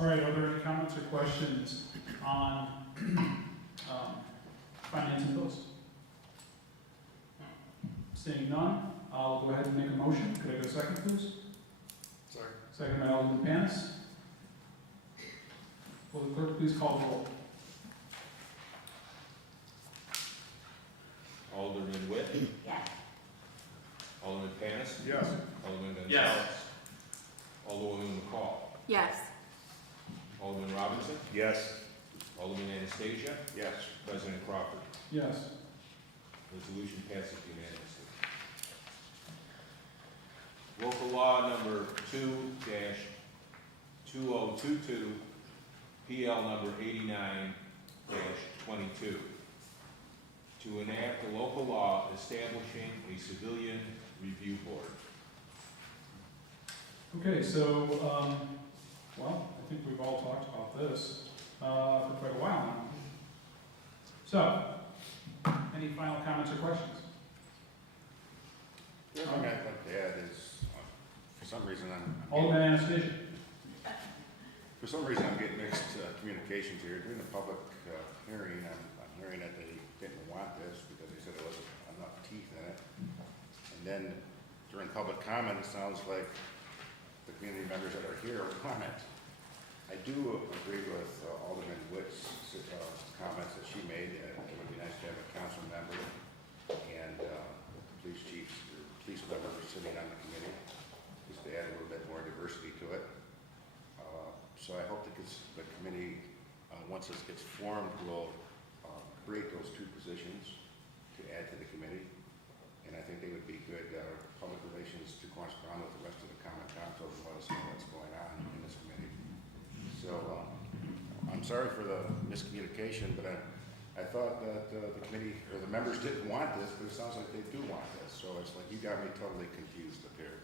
All right, are there any comments or questions on finance and bills? Seeing none, I'll go ahead and make a motion. Could I get a second, please? Sorry. Second by Alderman Panis. Will the clerk please call the roll? Alderman Witt? Yes. Alderman Panis? Yes. Alderman Gonzalez? Yes. Alderwoman McCall? Yes. Alderman Robinson? Yes. Alderman Anastasia? Yes. President Crawford? Yes. Resolution passes unanimously. Local law number 2-2022, PL number 89, 22, to enact a local law establishing a civilian review board. Okay, so, well, I think we've all talked about this for quite a while now. So, any final comments or questions? The other thing I'd like to add is, for some reason Alderman Anastasia. I'm getting mixed communications here. During the public hearing, I'm hearing that they didn't want this because they said there wasn't enough teeth in it. And then during public comment, it sounds like the community members that are here want it. I do agree with Alderman Witt's comments that she made. It would be nice to have a council member and police chiefs, or police members sitting on the committee, just to add a little bit more diversity to it. So I hope that the committee, once this gets formed, will create those two positions to add to the committee. And I think they would be good public relations to correspond with the rest of the common council and let us know what's going on in this committee. So I'm sorry for the miscommunication, but I thought that the committee, or the members didn't want this, but it sounds like they do want this. So it's like you got me totally confused up here.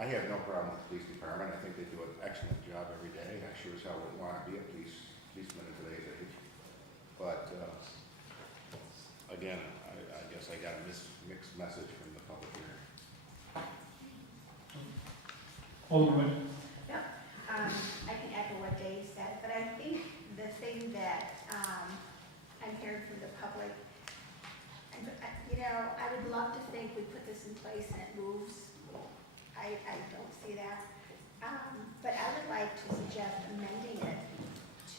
I have no problem with the police department. I think they do an excellent job every day. I sure as hell wouldn't want to be a policeman in today's age. But again, I guess I got a mixed message from the public hearing. Alderman Witt. Yeah, I can echo what Dave said, but I think the thing that I'm hearing from the public, and, you know, I would love to think we put this in place and it moves. I don't see that. But I would like to suggest amending it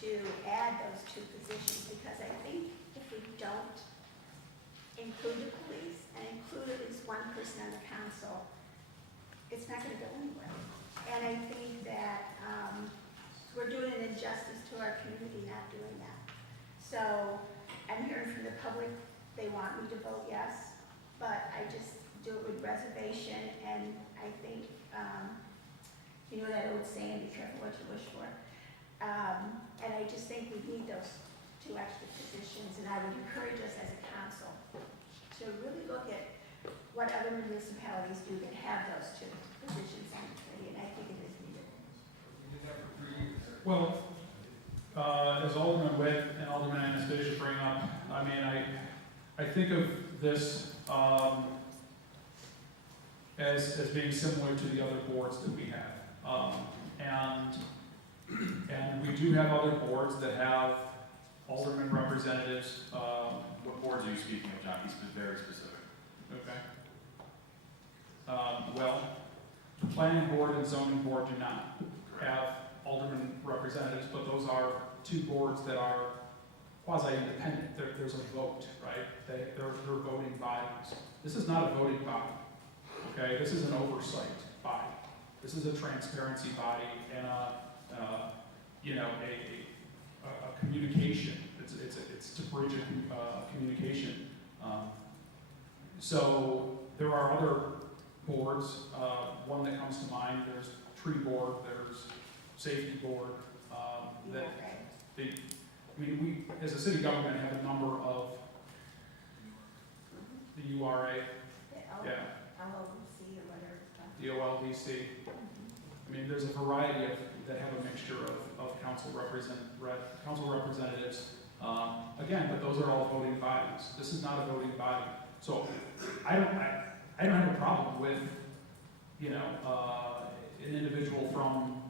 to add those two positions, because I think if we don't include the police and include at least one person on the council, it's not gonna go anywhere. And I think that we're doing an injustice to our community not doing that. So I'm hearing from the public, they want me to vote yes, but I just do it with reservation, and I think, you know that old saying, be careful what you wish for. And I just think we need those two extra positions, and I would encourage us as a council to really look at what other municipalities do that have those two positions on the committee, and I think it is needed. Well, as Alderman Witt and Alderman Anastasia bring up, I mean, I think of this as being similar to the other boards that we have. And we do have other boards that have alderman representatives. What boards are you speaking of, John? He's been very specific. Okay. Well, the planning board and zoning board do not have alderman representatives, but those are two boards that are quasi-independent. There's a vote, right? They're voting bodies. This is not a voting body, okay? This is an oversight body. This is a transparency body and a communication. It's to bridge a communication. So there are other boards. One that comes to mind, there's tree board, there's safety board. We, as a city government, have a number of the URA, yeah, LOVC or whatever it's called. the OLDC. I mean, there's a variety that have a mixture of council representatives. Again, but those are all voting bodies. This is not a voting body. So I don't have a problem with, an individual from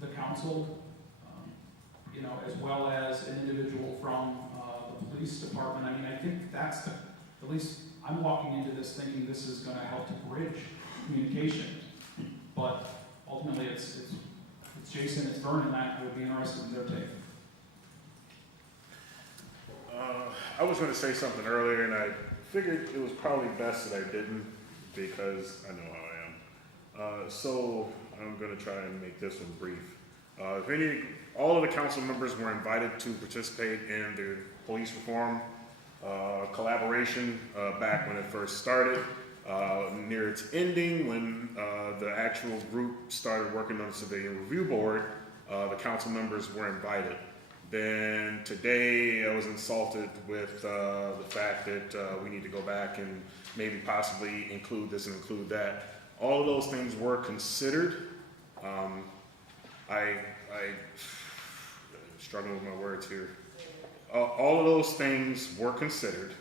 the council, as well as an individual from the police department. I mean, I think that's at least I'm walking into this thinking this is going to help to bridge communication. But ultimately, it's Jason, it's Vernon, that would be interested in their take. I was going to say something earlier, and I figured it was probably best that I didn't, because I know how I am. So I'm going to try and make this one brief. All of the council members were invited to participate in the police reform collaboration back when it first started. Near its ending, when the actual group started working on the civilian review board, the council members were invited. Then today I was insulted with the fact that we need to go back and maybe possibly include this and include that. All of those things were considered. I struggling with my words here. All of those things were considered.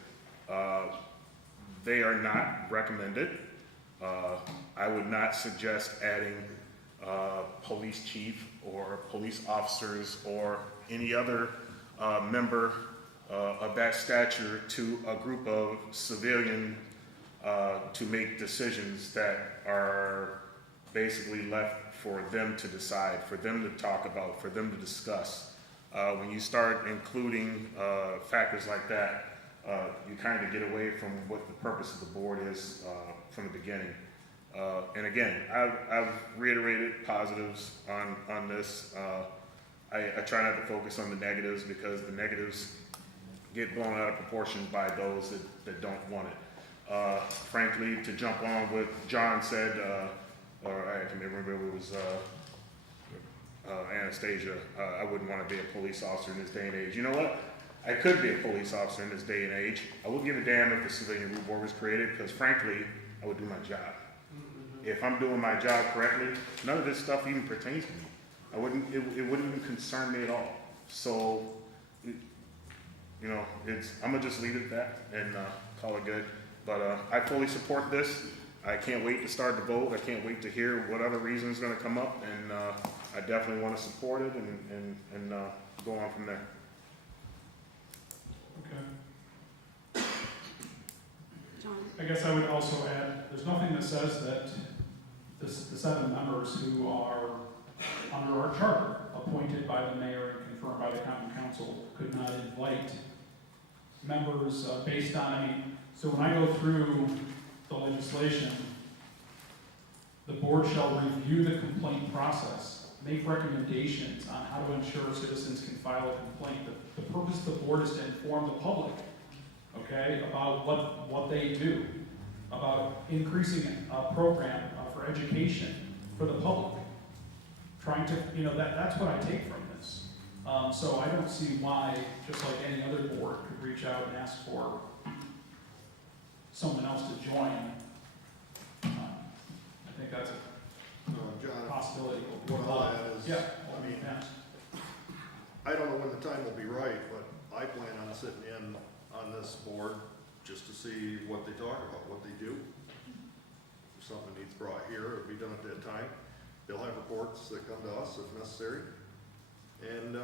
They are not recommended. I would not suggest adding police chief or police officers or any other member of that stature to a group of civilian to make decisions that are basically left for them to decide, for them to talk about, for them to discuss. When you start including factors like that, you kind of get away from what the purpose of the board is from the beginning. And again, I've reiterated positives on this. I try not to focus on the negatives because the negatives get blown out of proportion by those that don't want it. Frankly, to jump on what John said, or I can remember it was Anastasia, I wouldn't want to be a police officer in this day and age. You know what? I could be a police officer in this day and age. I wouldn't give a damn if the Civilian Review Board was created because frankly, I would do my job. If I'm doing my job correctly, none of this stuff even pertains to me. It wouldn't even concern me at all. So, you know, I'm gonna just leave it at that and call it good. But I fully support this. I can't wait to start the vote. I can't wait to hear what other reason is gonna come up, and I definitely want to support it and go on from there. Okay. John? I guess I would also add, there's nothing that says that the 7 members who are under our charter, appointed by the mayor and confirmed by the common council, could not invite members based on, so when I go through the legislation, the board shall review the complaint process, make recommendations on how to ensure citizens can file a complaint. The purpose of the board is to inform the public, okay, about what they do, about increasing a program for education for the public. Trying to, that's what I take from this. So I don't see why, just like any other board could reach out and ask for someone else to join. I think that's a John, possibility. what I'll add is, Yeah. I don't know when the time will be right, but I plan on sitting in on this board just to see what they talk about, what they do. If something needs brought here, it'll be done at that time. They'll have reports that come to us if necessary. And I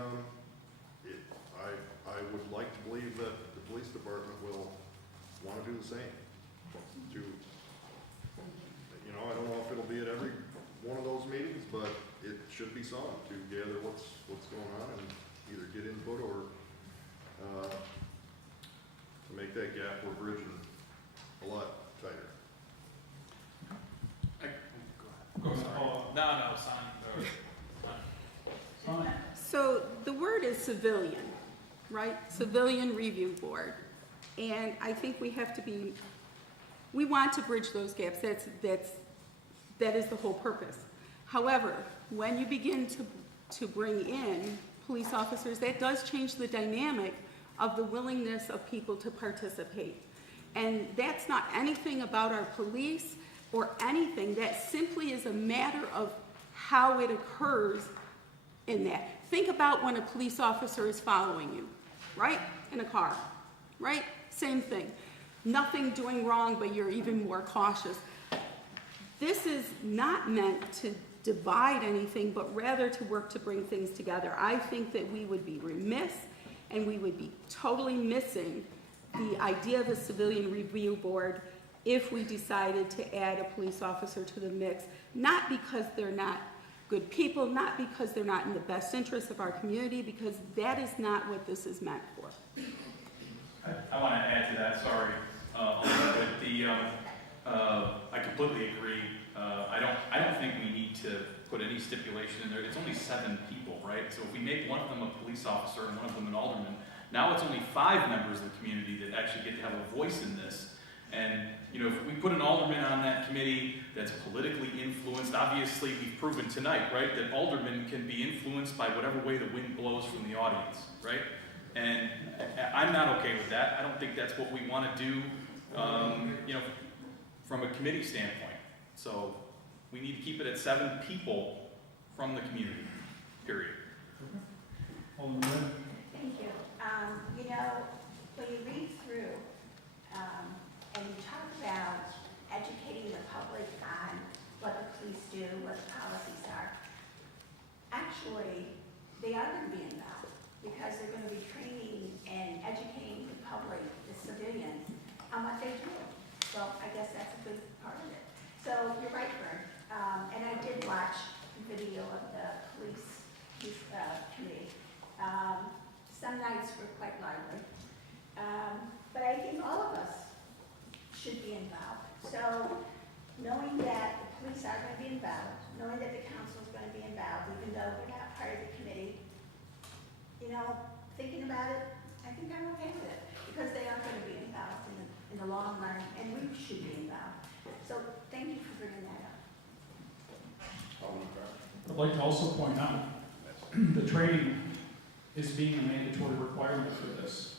would like to believe that the police department will want to do the same. I don't know if it'll be at every one of those meetings, but it should be some to gather what's going on and either get input or to make that gap we're bridging a lot tighter. Go ahead. No, Sonny. So the word is civilian, right? Civilian Review Board. And I think we want to bridge those gaps. That is the whole purpose. However, when you begin to bring in police officers, that does change the dynamic of the willingness of people to participate. And that's not anything about our police or anything. That simply is a matter of how it occurs in that. Think about when a police officer is following you, right? In a car, right? Same thing. Nothing doing wrong, but you're even more cautious. This is not meant to divide anything, but rather to work to bring things together. I think that we would be remiss and we would be totally missing the idea of a Civilian Review Board if we decided to add a police officer to the mix, not because they're not good people, not because they're not in the best interest of our community, because that is not what this is meant for. I want to add to that, sorry, I completely agree. I don't think we need to put any stipulation in there. It's only 7 people, right? So if we make one of them a police officer and one of them an alderman, now it's only 5 members of the community that actually get to have a voice in this. And, you know, if we put an alderman on that committee that's politically influenced, obviously we've proven tonight, right, that aldermen can be influenced by whatever way the wind blows from the audience, right? And I'm not okay with that. I don't think that's what we want to do, you know, from a committee standpoint. So we need to keep it at 7 people from the community, period. Alderman Wynn? Thank you. You know, when you read through, and you talk about educating the public on what the police do, what the policies are, actually, they are going to be involved because they're going to be training and educating the public, the civilians, on what they do. So I guess that's a good part of it. So you're right, Vern. And I did watch the video of the police committee. Some nights were quite lively. But I think all of us should be involved. So knowing that the police are going to be involved, knowing that the council is going to be involved, even though we're not part of the committee, you know, thinking about it, I think I'm okay with it because they are going to be involved in the long run, and we should be involved. So thank you for bringing that up. I'd like to also point out the training is being a mandatory requirement for this.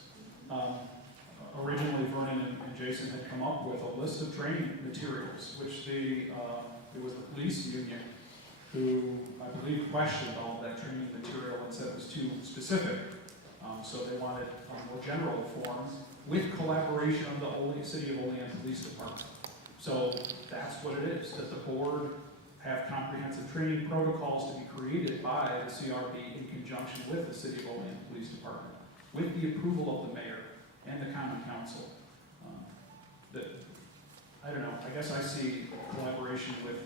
Originally, Vernon and Jason had come up with a list of training materials, which it was the police union who, I believe, questioned all of that training material and said it was too specific. So they wanted more general forms with collaboration of the City of Olean Police Department. So that's what it is, that the board have comprehensive training protocols to be created by the CRB in conjunction with the City of Olean Police Department, with the approval of the mayor and the common council. I don't know, I guess I see collaboration with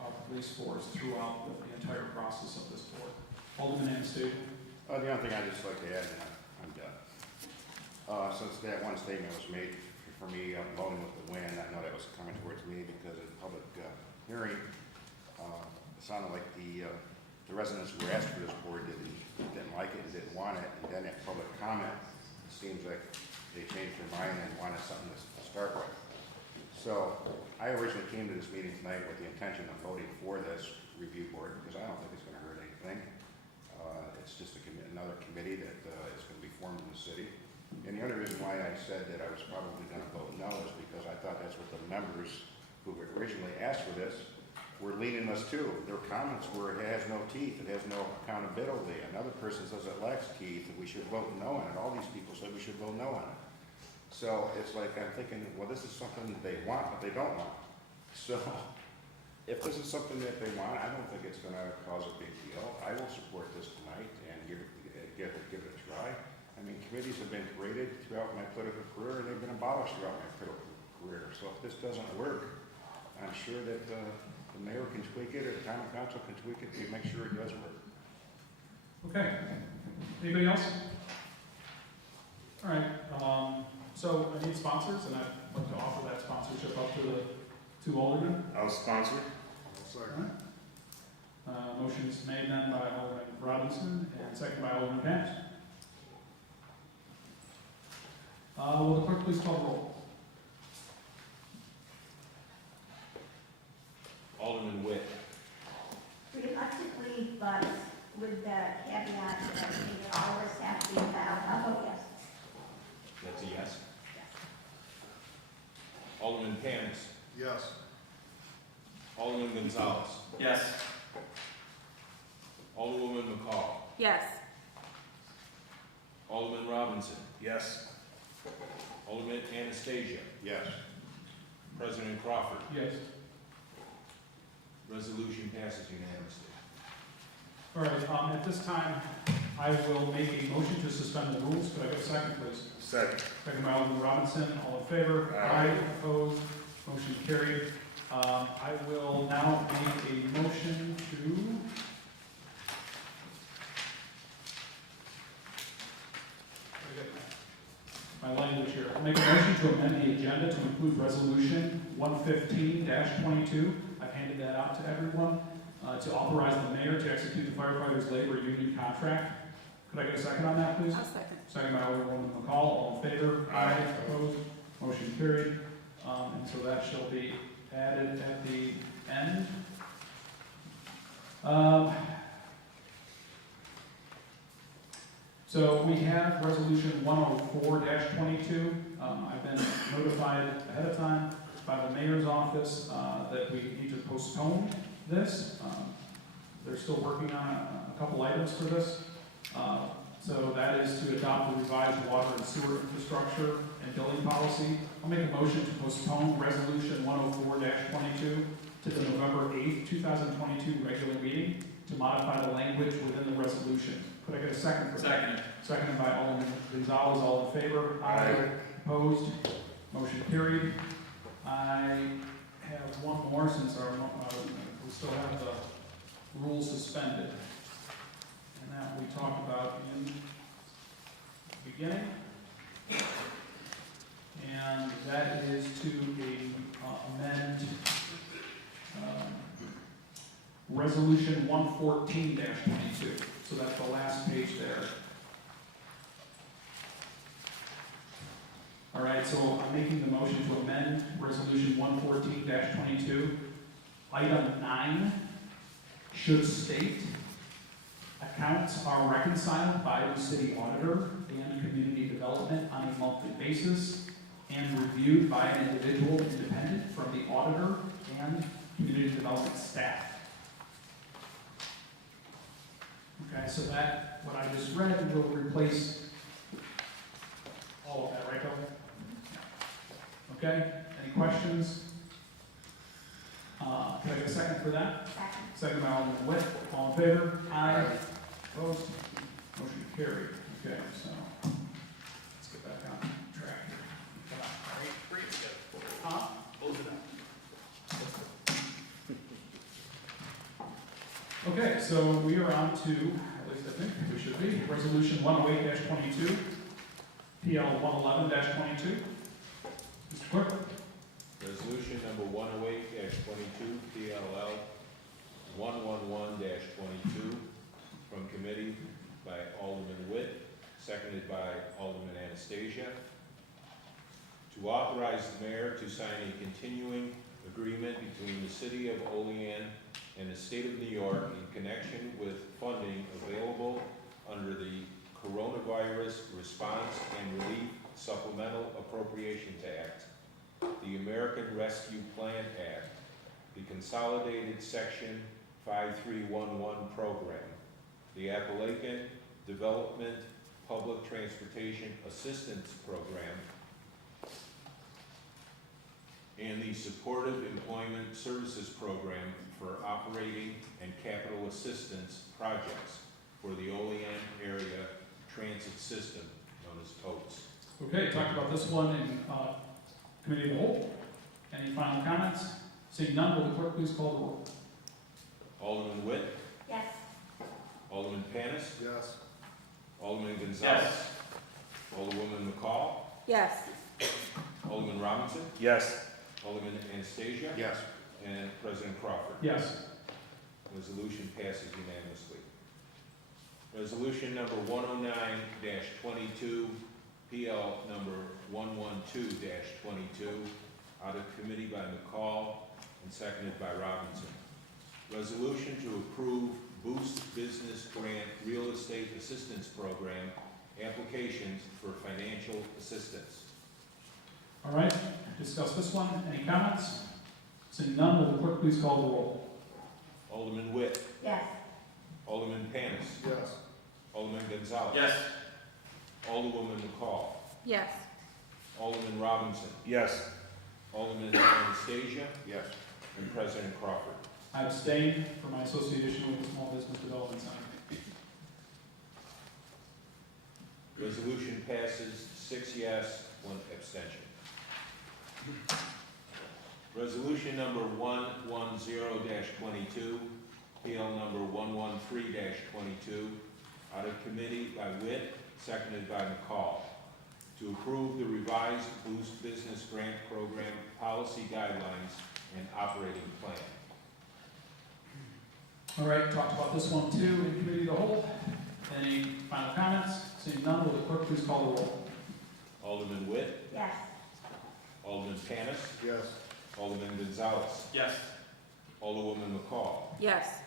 our police force throughout the entire process of this board. Alderman Anastasia? The only thing I'd just like to add, and I'm done. Since that one statement was made for me, voting with the wind, I know that was coming towards me because of the public hearing. It sounded like the residents who were asked for this board didn't like it and didn't want it, and then at public comment, it seems like they changed their mind and wanted something to start with. So I originally came to this meeting tonight with the intention of voting for this review board because I don't think it's going to hurt anything. It's just another committee that is going to be formed in the city. And the only reason why I said that I was probably going to vote no is because I thought that's what the members who originally asked for this were leaning us to. Their comments were, it has no teeth, it has no accountability. Another person says it lacks teeth, and we should vote no on it. All these people said we should vote no on it. So it's like I'm thinking, well, this is something that they want, but they don't want. So if this is something that they want, I don't think it's going to cause a big deal. I will support this tonight and give it a try. I mean, committees have been created throughout my political career, and they've been abolished throughout my political career. So if this doesn't work, I'm sure that the mayor can tweak it, or the common council can tweak it to make sure it does work. Okay. Anybody else? All right. So I need sponsors, and I'd like to offer that sponsorship up to the two aldermen. I'll sponsor. Second. Motion is made then by Alderman Robinson and second by Alderman Pence. Will the clerk please call the roll? Alderman Witt. Reluctantly, but with the caveat that I think all of us have to be involved, I'll vote yes. That's a yes. Alderman Panis. Yes. Alderman Gonzalez. Yes. Alderwoman McCall. Yes. Alderman Robinson. Yes. Alderman Anastasia. Yes. President Crawford. Yes. Resolution passes unanimously. All right, at this time, I will make a motion to suspend the rules. Could I get a second, please? Second. Second by Alderman Robinson. All in favor? Aye. Opposed? Motion carried. I will now make a motion to... My language here. I'll make a motion to amend the agenda to include resolution 115-22. I've handed that out to everyone to authorize the mayor to execute the firefighters' labor union contract. Could I get a second on that, please? I'll second. Second by Alderwoman McCall. All in favor? Aye. Opposed? Motion carried. and so that shall be added at the end. So we have resolution 104-22. I've been notified ahead of time by the mayor's office that we need to postpone this. They're still working on a couple items for this. So that is to adopt the revised water and sewer infrastructure and billing policy. I'll make a motion to postpone resolution 104-22 to the November 8th, 2022 regular meeting to modify the language within the resolution. Could I get a second for that? Second. Seconded by Alderman Gonzalez, all in favor? Aye. Opposed? Motion carried. I have one more since we still have the rules suspended. And that we talked about in the beginning. And that is to amend resolution 114-22. So that's the last page there. All right, so I'm making the motion to amend resolution 114-22. Item 9 should state, accounts are reconciled by the city auditor and community development on a monthly basis and reviewed by an individual independent from the auditor and community development staff. Okay, so that, what I just read, will replace all of that, right, Kelly? Okay, any questions? Can I get a second for that? Second. Second by Alderman Witt, all in favor? Aye. Opposed? Motion carried. Okay, so, let's get back on track here. Huh? Close it out. Okay, so we are on to, at least I think we should be, resolution 108-22, PL 111-22. Mr. Clerk? Resolution number 108-22, PLL 111-22, from committee by Alderman Witt, seconded by Alderman Anastasia, to authorize the mayor to sign a continuing agreement between the city of Olean and the state of New York in connection with funding available under the Coronavirus Response and Relief Supplemental Appropriations Act, the American Rescue Plan Act, the Consolidated Section 5311 Program, the Appalachian Development Public Transportation Assistance Program, and the Supportive Employment Services Program for operating and capital assistance projects for the Olean area transit system, known as TOTS. Okay, talked about this one in committee of the whole. Any final comments? Seeing none, will the clerk please call the roll? Alderman Witt, Yes. Alderman Panis, Yes. Alderman Gonzalez, Yes. Alderwoman McCall, Yes. Alderman Robinson, Yes. Alderman Anastasia, Yes. and President Crawford. Yes. Resolution passes unanimously. Resolution number 109-22, PL number 112-22, out of committee by McCall and seconded by Robinson. Resolution to approve Boost Business Grant Real Estate Assistance Program applications for financial assistance. All right, discuss this one. Any comments? Seeing none, will the clerk please call the roll? Alderman Witt, Yes. Alderman Panis, Yes. Alderman Gonzalez, Yes. Alderwoman McCall, Yes. Alderman Robinson, Yes. Alderman Anastasia, Yes. and President Crawford. I abstain for my association with the Small Business Development Center. Resolution passes 6 yes, 1 abstention. Resolution number 110-22, PL number 113-22, out of committee by Witt, seconded by McCall, to approve the revised Boost Business Grant Program policy guidelines and operating plan. All right, talked about this one too in committee of the whole. Any final comments? Seeing none, will the clerk please call the roll? Alderman Witt, Yes. Alderman Panis, Yes. Alderman Gonzalez, Yes. Alderwoman McCall, Yes.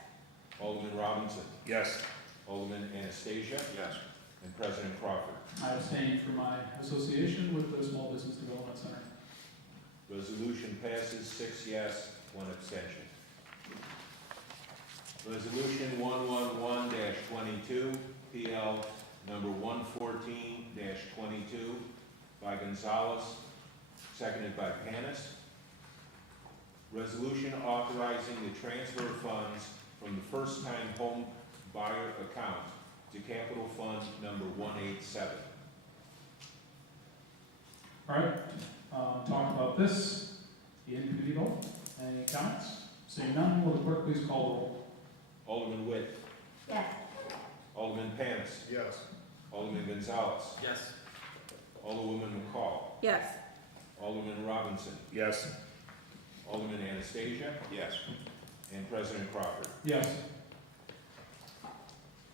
Alderman Robinson, Yes. Alderman Anastasia, Yes. and President Crawford. I abstain from my association with the Small Business Development Center. Resolution passes 6 yes, 1 abstention. Resolution 111-22, PL number 114-22 by Gonzalez, seconded by Panis. Resolution authorizing the transfer of funds from the first-time home buyer account to capital fund number 187. All right, talk about this in committee vote. Any comments? Seeing none, will the clerk please call the roll? Alderman Witt, Yes. Alderman Panis, Yes. Alderman Gonzalez, Yes. Alderwoman McCall, Yes. Alderman Robinson, Yes. Alderman Anastasia, Yes. and President Crawford. Yes.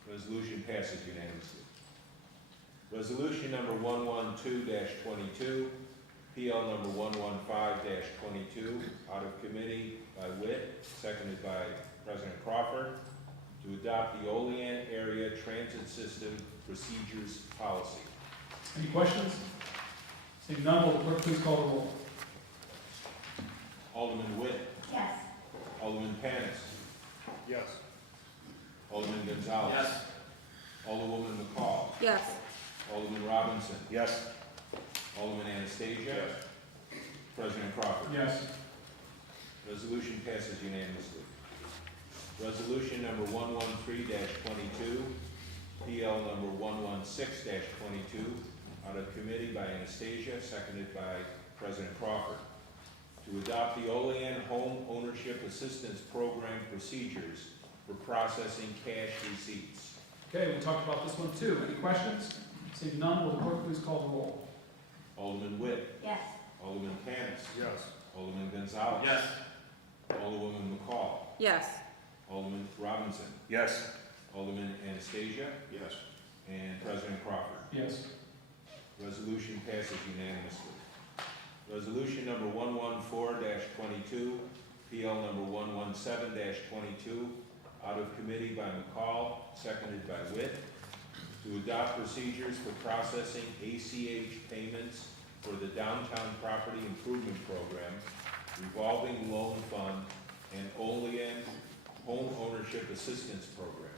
Resolution passes unanimously. Resolution number 112-22, PL number 115-22, out of committee by Witt, seconded by President Crawford, to adopt the Olean Area Transit System Procedures Policy. Any questions? Seeing none, will the clerk please call the roll? Alderman Witt, Yes. Alderman Panis, Yes. Alderman Gonzalez, Yes. Alderwoman McCall, Yes. Alderman Robinson, Yes. Alderman Anastasia, Yes. President Crawford. Yes. Resolution passes unanimously. Resolution number 113-22, PL number 116-22, out of committee by Anastasia, seconded by President Crawford, to adopt the Olean Home Ownership Assistance Program procedures for processing cash receipts. Okay, we talked about this one too. Any questions? Seeing none, will the clerk please call the roll? Alderman Witt, Yes. Alderman Panis, Yes. Alderman Gonzalez, Yes. Alderwoman McCall, Yes. Alderman Robinson, Yes. Alderman Anastasia, Yes. and President Crawford. Yes. Resolution passes unanimously. Resolution number 114-22, PL number 117-22, out of committee by McCall, seconded by Witt, to adopt procedures for processing ACH payments for the Downtown Property Improvement Program, Revolving Loan Fund, and Olean Home Ownership Assistance Program.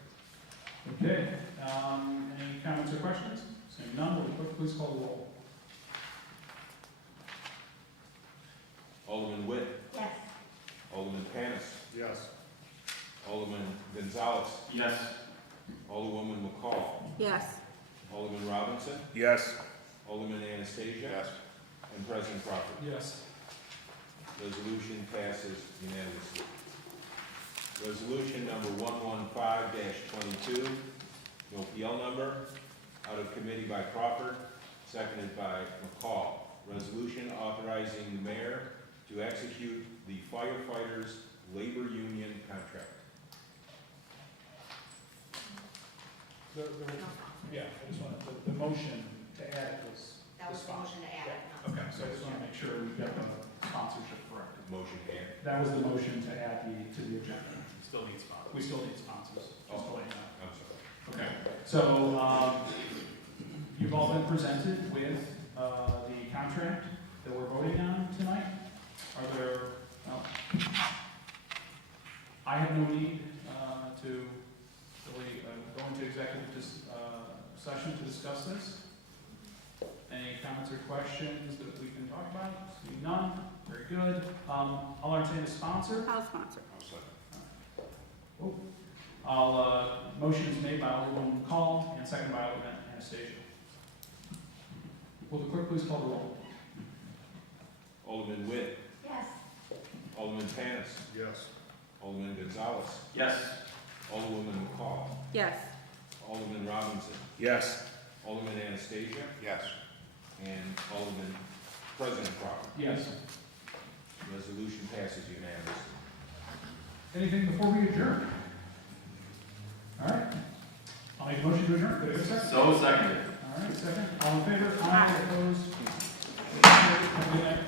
Okay, any comments or questions? Seeing none, will the clerk please call the roll? Alderman Witt, Yes. Alderman Panis, Yes. Alderman Gonzalez, Yes. Alderwoman McCall, Yes. Alderman Robinson, Yes. Alderman Anastasia, Yes. and President Crawford. Yes. Resolution passes unanimously. Resolution number 115-22, no PL number, out of committee by Crawford, seconded by McCall. Resolution authorizing the mayor to execute the firefighters' labor union contract. Yeah, I just wanted, the motion to add was. That was the motion to add it. Okay, so I just want to make sure we've got the sponsorship correct. Motion carried. That was the motion to add to the agenda. Still need sponsors. We still need sponsors, just to let you know. I'm sorry. Okay, so, you've all been presented with, the contract that we're voting on tonight. Are there, I have no need, to really, go into executive session to discuss this. Any comments or questions that we can talk about? Seeing none, very good. I'll entertain a sponsor. I'll sponsor. Motion is made by Alderman McCall and seconded by Alderman Anastasia. Will the clerk please call the roll? Alderman Witt, Yes. Alderman Panis, Yes. Alderman Gonzalez, Yes. Alderwoman McCall, Yes. Alderman Robinson, Yes. Alderman Anastasia, Yes. and Alderman President Crawford. Yes. Resolution passes unanimously. Anything before we adjourn? All right. I'll make a motion to adjourn. Could I get a second? So seconded. All right, second. All in favor? Aye. Opposed? Have a good night.